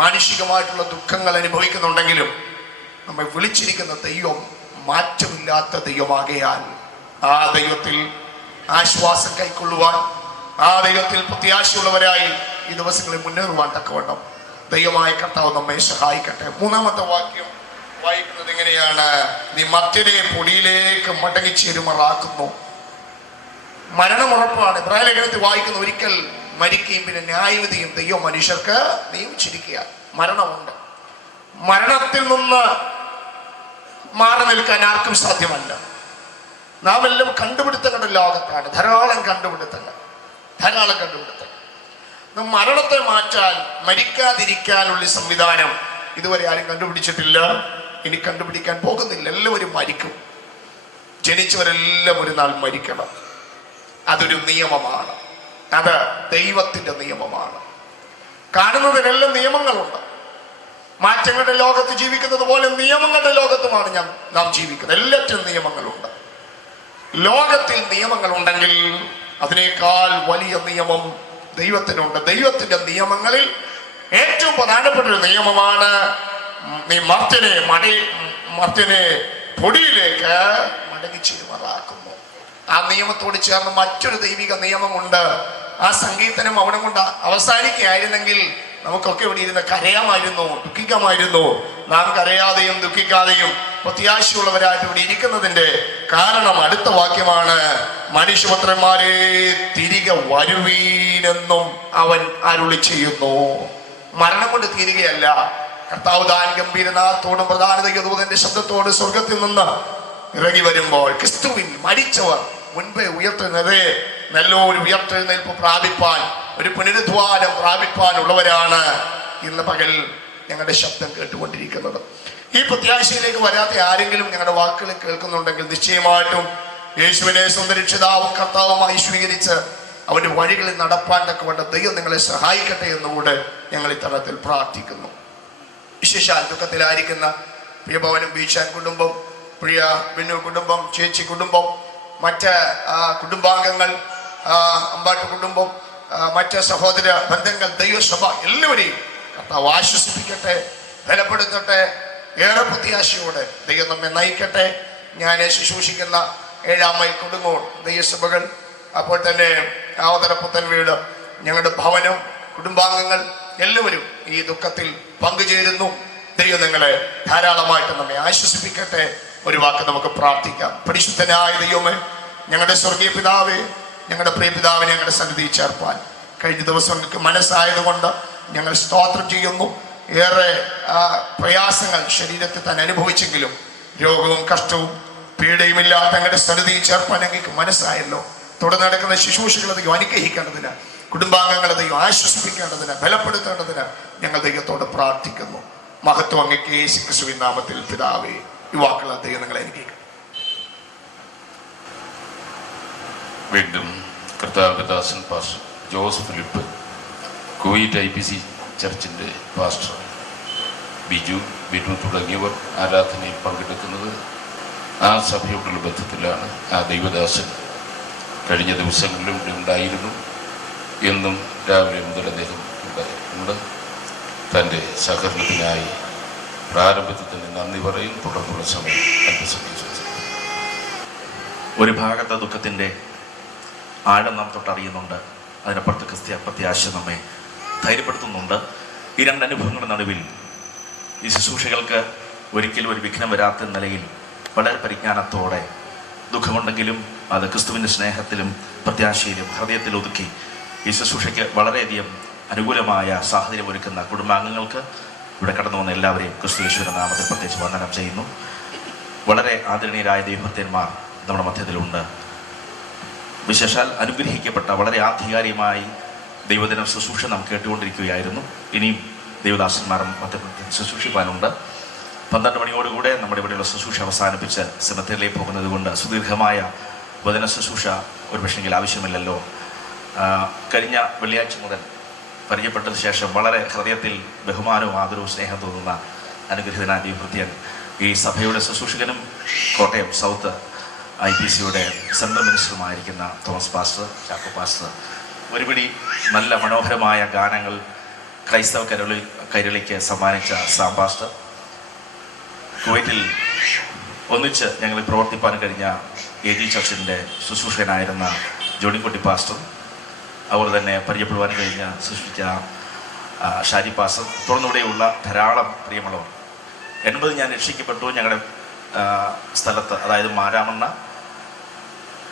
മാനുഷികമായിട്ടുള്ള ദുഃഖങ്ങൾ അനുഭവിക്കുന്നുണ്ടെങ്കിലും നമ്മെ വിളിച്ചിരിക്കുന്ന ദൈവം മാറ്റമില്ലാത്ത ദൈവമാകയാൽ ആ ദൈവത്തിൽ ആശ്വാസം കൈക്കൊള്ളുവാൻ, ആ ദൈവത്തിൽ പ്രത്യാശയുള്ളവരായി ഈ ദിവസങ്ങളിൽ മുന്നേറുവാൻ തക്കവണ്ണം ദൈവമായ കർത്താവ് നമ്മെ സഹായിക്കട്ടെ. 3-ാമത്തെ വാക്യം വായിക്കുന്നത് എങ്ങനെയാണ്? നീ മർത്യനെ പൊടിയിലേക്ക് മടങ്ങിച്ചേരുമാറാക്കുന്നു. മരണമുറപ്പാണ്. ഇബ്രാഹിം ലേഖനത്തിൽ വായിക്കുന്ന, ഒരിക്കൽ മരിക്കുകയും പിന്നെ ന്യായവിധിയും ദൈവം മനുഷ്യർക്ക് നിയമിച്ചിരിക്കുക. മരണമുണ്ട്. മരണത്തിൽ നിന്ന് മാറി നിൽക്കാൻ ആർക്കും സാധ്യമല്ല. നാം എല്ലാം കണ്ടുപിടുത്തങ്ങളുടെ ലോകത്താണ്. ധാരാളം കണ്ടുപിടുത്തങ്ങൾ. മരണത്തെ മാറ്റാൻ, മരിക്കാതിരിക്കാനുള്ള സംവിധാനം ഇതുവരെ ആരും കണ്ടുപിടിച്ചിട്ടില്ല, ഇനി കണ്ടുപിടിക്കാൻ പോകുന്നില്ല. എല്ലാവരും മരിക്കും. ജനിച്ചവരെല്ലാം ഒരു നാൾ മരിക്കണം. അതൊരു നിയമമാണ്. അത് ദൈവത്തിന്റെ നിയമമാണ്. കാണുന്നതിനെല്ലാം നിയമങ്ങളുണ്ട്. മാറ്റങ്ങളുടെ ലോകത്ത് ജീവിക്കുന്നത് പോലെ നിയമങ്ങളുടെ ലോകത്തുമാണ് നാം ജീവിക്കുന്നത്. എല്ലാറ്റിനും നിയമങ്ങളുണ്ട്. ലോകത്തിൽ നിയമങ്ങളുണ്ടെങ്കിൽ അതിനേക്കാൾ വലിയ നിയമം ദൈവത്തിനുണ്ട്. ദൈവത്തിന്റെ നിയമങ്ങളിൽ ഏറ്റവും പ്രധാനപ്പെട്ട ഒരു നിയമമാണ്, നീ മർത്യനെ പൊടിയിലേക്ക് മടങ്ങിച്ചേരുമാറാക്കുന്നു. ആ നിയമത്തോട് ചേർന്ന് മറ്റൊരു ദൈവിക നിയമമുണ്ട്. ആ സങ്കീർത്തനം അവിടെ കൊണ്ട് അവസാനിക്കുകയായിരുന്നെങ്കിൽ നമുക്കൊക്കെ ഇവിടെ ഇരുന്ന് കരയാമായിരുന്നു, ദുഃഖിക്കാമായിരുന്നു. നാം കരയാതെയും ദുഃഖിക്കാതെയും പ്രത്യാശയുള്ളവരായിട്ട് ഇവിടെ ഇരിക്കുന്നതിന്റെ കാരണം അടുത്ത വാക്യമാണ്, മനുഷ്യപുത്രന്മാരെ തിരികെ വരുവീനെന്നും അവൻ അരുളി ചെയ്യുന്നു. മരണം കൊണ്ട് തീരുകയല്ല. കർത്താവ് താൻ ഗംഭീരനാഥത്തോടും പ്രധാന ദൂതന്റെ ശബ്ദത്തോട് സ്വർഗത്തിൽ നിന്ന് ഇറങ്ങി വരുമ്പോൾ ക്രിസ്തുവിൽ മരിച്ചവർ മുൻപേ ഉയർത്തുന്നത് നല്ലൊരു ഉയർത്തെഴുന്നേൽപ്പ് പ്രാപിപ്പാൻ, ഒരു പുനരുദ്ധാനം പ്രാപിപ്പാനുള്ളവരാണ് ഇന്ന് പകൽ ഞങ്ങളുടെ ശബ്ദം കേട്ടുകൊണ്ടിരിക്കുന്നത്. ഈ പ്രത്യാശയിലേക്ക് വരാത്ത ആരെങ്കിലും ഞങ്ങളുടെ വാക്കുകൾ കേൾക്കുന്നുണ്ടെങ്കിൽ നിശ്ചയമായിട്ടും യേശുവിനെ സ്വന്തം രക്ഷിതാവും കർത്താവുമായി സ്വീകരിച്ച് അവന്റെ വഴികളിൽ നടപ്പാൻ തക്കവണ്ണം ദൈവം നിങ്ങളെ സഹായിക്കട്ടെ എന്നുകൂടെ ഞങ്ങൾ ഇത്തരത്തിൽ പ്രാർത്ഥിക്കുന്നു. വിശേഷാൽ ദുഃഖത്തിലായിരിക്കുന്ന പ്രിയ ഭവനം ബീച്ചാൻ കുടുംബം, പ്രിയ ബിനു കുടുംബം, ചേച്ചി കുടുംബം, മറ്റ് കുടുംബാംഗങ്ങൾ, അമ്പാട്ട് കുടുംബം, മറ്റ് സഹോദര ബന്ധങ്ങൾ, ദൈവസഭ എല്ലാവരെയും കർത്താവ് ആശ്വസിപ്പിക്കട്ടെ, ബലപ്പെടുത്തട്ടെ. ഏറെ പ്രത്യാശയോടെ ദൈവം നമ്മെ നയിക്കട്ടെ. ഞാൻ ശുശ്രൂഷിക്കുന്ന 7 മൈൽ കൊടുങ്ങോട് ദൈവസഭകൾ, അപ്പോൾ തന്നെ ആവതരപ്പുത്തൻ വീട്, ഞങ്ങളുടെ ഭവനം, കുടുംബാംഗങ്ങൾ എല്ലാവരും ഈ ദുഃഖത്തിൽ പങ്കുചേരുന്നു. ദൈവം നിങ്ങളെ ധാരാളമായിട്ട് നമ്മെ ആശ്വസിപ്പിക്കട്ടെ. ഒരു വാക്ക് നമുക്ക് പ്രാർത്ഥിക്കാം. പരിശുദ്ധനായ ദൈവമേ, ഞങ്ങളുടെ സ്വർഗീയ പിതാവേ, ഞങ്ങളുടെ പ്രിയ പിതാവിനെ ഞങ്ങളുടെ സന്നിധിയിൽ ചേർപ്പാൻ കഴിഞ്ഞ ദിവസം നിങ്ങൾക്ക് മനസ്സായതുകൊണ്ട് ഞങ്ങൾ സ്തോത്രം ചെയ്യുന്നു. ഏറെ പ്രയാസങ്ങൾ ശരീരത്തിൽ തന്നെ അനുഭവിച്ചെങ്കിലും രോഗവും കഷ്ടവും പീഡയുമില്ലാത്ത ഞങ്ങളുടെ സന്നിധിയിൽ ചേർപ്പാൻ ഞങ്ങൾക്ക് മനസ്സായല്ലോ. തുടർന്ന് നടക്കുന്ന ശുശ്രൂഷകളെയും അനുഗ്രഹിക്കേണ്ടതിന്, കുടുംബാംഗങ്ങളെയും ആശ്വസിപ്പിക്കേണ്ടതിന്, ബലപ്പെടുത്തേണ്ടതിന് ഞങ്ങൾ ദൈവത്തോട് പ്രാർത്ഥിക്കുന്നു. മഹത്വം അങ്ങേക്ക് യേശു ക്രിസ്തുവിൻ നാമത്തിൽ പിതാവേ. യുവാക്കൾ ദൈവം നിങ്ങളെ അനുഗ്രഹിക്കും. വീണ്ടും കർത്താവിന്റെ ദാസൻ pastor Jose Philip, Kuwait IPC ചർച്ചിൻ്റെ പാസ്റ്റർ ബിജു തുടങ്ങിയവർ ആരാധനയിൽ പങ്കെടുക്കുന്നത് ആ സഭയോടുള്ള ബന്ധത്തിലാണ്. ആ ദൈവദാസൻ കഴിഞ്ഞ ദിവസങ്ങളിലും ഇവിടെ ഉണ്ടായിരുന്നു. എന്നും രാവിലെ മുതൽ അദ്ദേഹം ഉണ്ടായിട്ടുണ്ട്. തൻ്റെ സഹകരണത്തിനായി പ്രാരംഭത്തിൽ തന്നെ നന്ദി പറയും. തുടർന്നുള്ള സമയം അല്പസമയം ഒരു ഭാഗത്തെ ദുഃഖത്തിൻ്റെ ആഴം നാം തൊട്ടറിയുന്നുണ്ട്. അതിനപ്പുറത്ത് ക്രിസ്ത്യ പ്രത്യാശ നമ്മെ ധൈര്യപ്പെടുത്തുന്നുണ്ട്. ഈ 2 അനുഭവങ്ങളുടെ നടുവിൽ ഈ ശുശ്രൂഷകൾക്ക് ഒരിക്കലും ഒരു വിഘ്നം വരാത്ത നിലയിൽ വളരെ പരിജ്ഞാനത്തോടെ ദുഃഖമുണ്ടെങ്കിലും അത് ക്രിസ്തുവിൻ്റെ സ്നേഹത്തിലും പ്രത്യാശയിലും ഹൃദയത്തിൽ ഒതുക്കി ഈ ശുശ്രൂഷയ്ക്ക് വളരെയധികം അനുകൂലമായ സാഹചര്യം ഒരുക്കുന്ന കുടുംബാംഗങ്ങൾക്ക്, ഇവിടെ കടന്നു വന്ന എല്ലാവരെയും ക്രിസ്തു യേശുവിന്റെ നാമത്തിൽ പ്രത്യേകിച്ച് വന്ദനം ചെയ്യുന്നു. വളരെ ആദരണീയരായ ദൈവഭക്തന്മാർ നമ്മുടെ മധ്യത്തിലുണ്ട്. വിശേഷാൽ അനുഗ്രഹിക്കപ്പെട്ട വളരെ ആധികാരികമായി ദൈവദിന ശുശ്രൂഷ നാം കേട്ടുകൊണ്ടിരിക്കുകയായിരുന്നു. ഇനിയും ദൈവദാസന്മാരും മധ്യത്തിൽ ശുശ്രൂഷിക്കാനുണ്ട്. 12 മണിയോടുകൂടെ നമ്മുടെ ഇവിടെയുള്ള ശുശ്രൂഷ അവസാനിപ്പിച്ച് സെമിത്തേരിലേക്ക് പോകുന്നത് കൊണ്ട് സുദീർഘമായ വചന ശുശ്രൂഷ ഒരു പക്ഷെങ്കിൽ ആവശ്യമില്ലല്ലോ. കഴിഞ്ഞ വെള്ളിയാഴ്ച മുതൽ പരിചയപ്പെട്ടതിന് ശേഷം വളരെ ഹൃദയത്തിൽ ബഹുമാനവും ആദരവും സ്നേഹം തോന്നുന്ന അനുഗ്രഹീതനായ ദൈവഭൃത്യൻ, ഈ സഭയുടെ ശുശ്രൂഷകനും കോട്ടയം സൗത്ത് IPCയുടെ സെൻട്രൽ മിനിസ്റ്ററുമായിരിക്കുന്ന തോമസ് പാസ്റ്റർ, ചാക്കോ പാസ്റ്റർ, ഒരുപിടി നല്ല മനോഹരമായ ഗാനങ്ങൾ ക്രൈസ്തവ കൈരളിക്ക് സമ്മാനിച്ച സാം പാസ്റ്റർ, കുവൈറ്റിൽ ഒന്നിച്ച് ഞങ്ങൾ പ്രവർത്തിപ്പാൻ കഴിഞ്ഞ AG ചർച്ചിൻ്റെ ശുശ്രൂഷകനായിരുന്ന ജോണിക്കുട്ടി പാസ്റ്റർ, അതുപോലെ തന്നെ പരിചയപ്പെടുവാൻ കഴിഞ്ഞ സൃഷ്ടിച്ച ഷാരി പാസ്റ്റർ, തുടർന്നിവിടെയുള്ള ധാരാളം പ്രിയമുള്ളവർ. 80 ഞാൻ രക്ഷിക്കപ്പെട്ടു. ഞങ്ങളുടെ സ്ഥലത്ത്, അതായത് മാരാമണ്ണ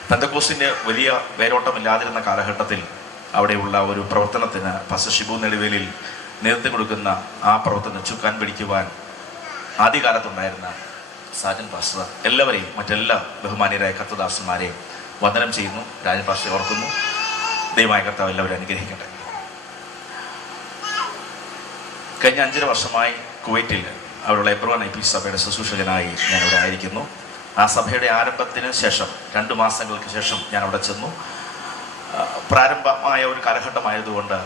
പെന്തക്കോസ്റ്റിൻ്റെ വലിയ വേരോട്ടമില്ലാതിരുന്ന കാലഘട്ടത്തിൽ അവിടെയുള്ള ഒരു പ്രവർത്തനത്തിന് പാസ്റ്റർ ഷിബു നെടുവേലിൽ നേതൃത്വം കൊടുക്കുന്ന ആ പ്രവർത്തനം ചുക്കാൻ പിടിക്കുവാൻ ആദ്യകാലത്തുണ്ടായിരുന്ന സാജൻ പാസ്റ്റർ, എല്ലാവരെയും മറ്റെല്ലാ ബഹുമാന്യരായ കർത്തദാസന്മാരെയും വന്ദനം ചെയ്യുന്നു. രാജൻ പാസ്റ്ററെ ഓർക്കുന്നു. ദൈവമായ കർത്താവ് എല്ലാവരും അനുഗ്രഹിക്കട്ടെ. കഴിഞ്ഞ 5.5 വർഷമായി കുവൈറ്റിൽ അവിടെയുള്ള എബ്രോൻ IPC സഭയുടെ ശുശ്രൂഷകനായി ഞാനിവിടെ ആയിരിക്കുന്നു. ആ സഭയുടെ ആരംഭത്തിന് ശേഷം 2 മാസങ്ങൾക്ക് ശേഷം ഞാൻ അവിടെ ചെന്നു. പ്രാരംഭമായ ഒരു കാലഘട്ടമായതുകൊണ്ട്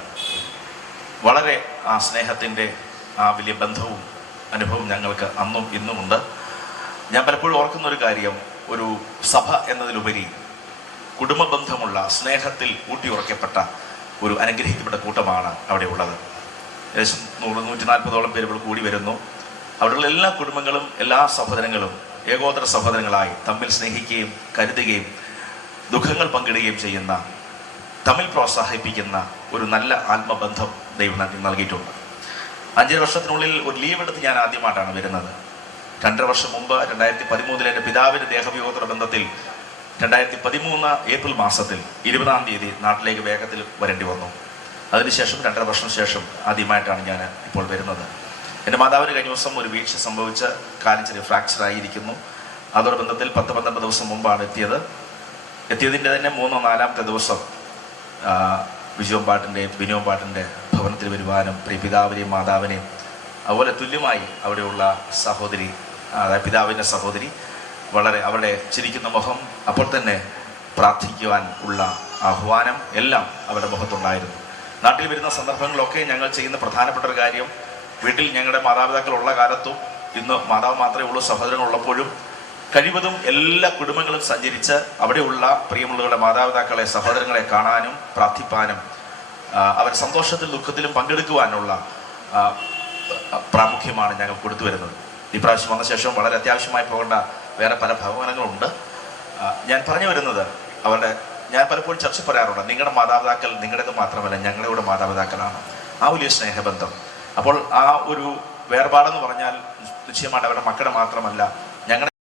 വളരെ ആ സ്നേഹത്തിൻ്റെ ആ വലിയ ബന്ധവും അനുഭവം ഞങ്ങൾക്ക് അന്നും ഇന്നുമുണ്ട്. ഞാൻ പലപ്പോഴും ഓർക്കുന്നൊരു കാര്യം, ഒരു സഭ എന്നതിലുപരി കുടുംബ ബന്ധമുള്ള സ്നേഹത്തിൽ ഊട്ടിയുറക്കപ്പെട്ട ഒരു അനുഗ്രഹിക്കപ്പെട്ട കൂട്ടമാണ് അവിടെ ഉള്ളത്. ഏകദേശം 100-140ഓളം പേരുകൾ കൂടി വരുന്നു. അവിടെയുള്ള എല്ലാ കുടുംബങ്ങളും എല്ലാ സഹോദരങ്ങളും ഏകോദര സഹോദരങ്ങളായി തമ്മിൽ സ്നേഹിക്കുകയും കരുതുകയും ദുഃഖങ്ങൾ പങ്കിടുകയും ചെയ്യുന്ന, തമ്മിൽ പ്രോത്സാഹിപ്പിക്കുന്ന ഒരു നല്ല ആത്മബന്ധം ദൈവം നൽകിയിട്ടുണ്ട്. 5 വർഷത്തിനുള്ളിൽ ഒരു ലീവ് എടുത്ത് ഞാൻ ആദ്യമായിട്ടാണ് വരുന്നത്. 2.5 വർഷം മുമ്പ് 2013 എൻ്റെ പിതാവിൻ്റെ ദേഹവിയോഗ ബന്ധത്തിൽ 2013 ഏപ്രിൽ മാസത്തിൽ 20-ാം തീയതി നാട്ടിലേക്ക് വേഗത്തിൽ വരേണ്ടി വന്നു. അതിനുശേഷം 2.5 വർഷം ശേഷം ആദ്യമായിട്ടാണ് ഞാൻ ഇപ്പോൾ വരുന്നത്. എൻ്റെ മാതാവിന് കഴിഞ്ഞ ദിവസം ഒരു വീഴ്ച സംഭവിച്ച് കാലിൽ ചെറിയ ഫ്രാക്ചറായിരിക്കുന്നു. അതോടെ ബന്ധത്തിൽ 10-12 ദിവസം മുമ്പാണ് എത്തിയതിൻ്റെ തന്നെ 3-4ാമത്തെ ദിവസം വിജയം പാട്ടിൻ്റെ ഭവനത്തിൽ വരുവാനും പ്രിയ പിതാവിനെയും മാതാവിനെയും അതുപോലെ തുല്യമായി അവിടെയുള്ള സഹോദരി, അതായത് പിതാവിൻ്റെ സഹോദരി, വളരെ അവരുടെ ചിരിക്കുന്ന മുഖം, അപ്പോൾ തന്നെ പ്രാർത്ഥിക്കുവാൻ ഉള്ള ആഹ്വാനം എല്ലാം അവരുടെ മുഖത്തുണ്ടായിരുന്നു. നാട്ടിൽ വരുന്ന സന്ദർഭങ്ങളൊക്കെ ഞങ്ങൾ ചെയ്യുന്ന പ്രധാനപ്പെട്ട ഒരു കാര്യം, വീട്ടിൽ ഞങ്ങളുടെ മാതാപിതാക്കളുള്ള കാലത്തും ഇന്ന് മാതാവ് മാത്രമേ ഉള്ളൂ, സഹോദരങ്ങളുള്ളപ്പോഴും കഴിവതും എല്ലാ കുടുംബങ്ങളും സഞ്ചരിച്ച് അവിടെയുള്ള പ്രിയമുള്ളവരുടെ മാതാപിതാക്കളെ, സഹോദരങ്ങളെ കാണാനും പ്രാർത്ഥിപ്പാനും അവർ സന്തോഷത്തിലും ദുഃഖത്തിലും പങ്കെടുക്കുവാനുള്ള പ്രാമുഖ്യമാണ് ഞങ്ങൾ കൊടുത്തു വരുന്നത്. ഇപ്രാവശ്യം വന്ന ശേഷം വളരെ അത്യാവശ്യമായി പോകേണ്ട വേറെ പല ഭവനങ്ങളുണ്ട്. ഞാൻ പറഞ്ഞു വരുന്നത്, ഞാൻ പലപ്പോഴും ചർച്ച പറയാറുണ്ട്, നിങ്ങളുടെ മാതാപിതാക്കൾ നിങ്ങളുടേത് മാത്രമല്ല, ഞങ്ങളുടെ മാതാപിതാക്കളാണ്. ആ വലിയ സ്നേഹബന്ധം. അപ്പോൾ ആ ഒരു വേർപാടെന്ന് പറഞ്ഞാൽ നിശ്ചയമായിട്ട് അവരുടെ മക്കളുടെ മാത്രമല്ല,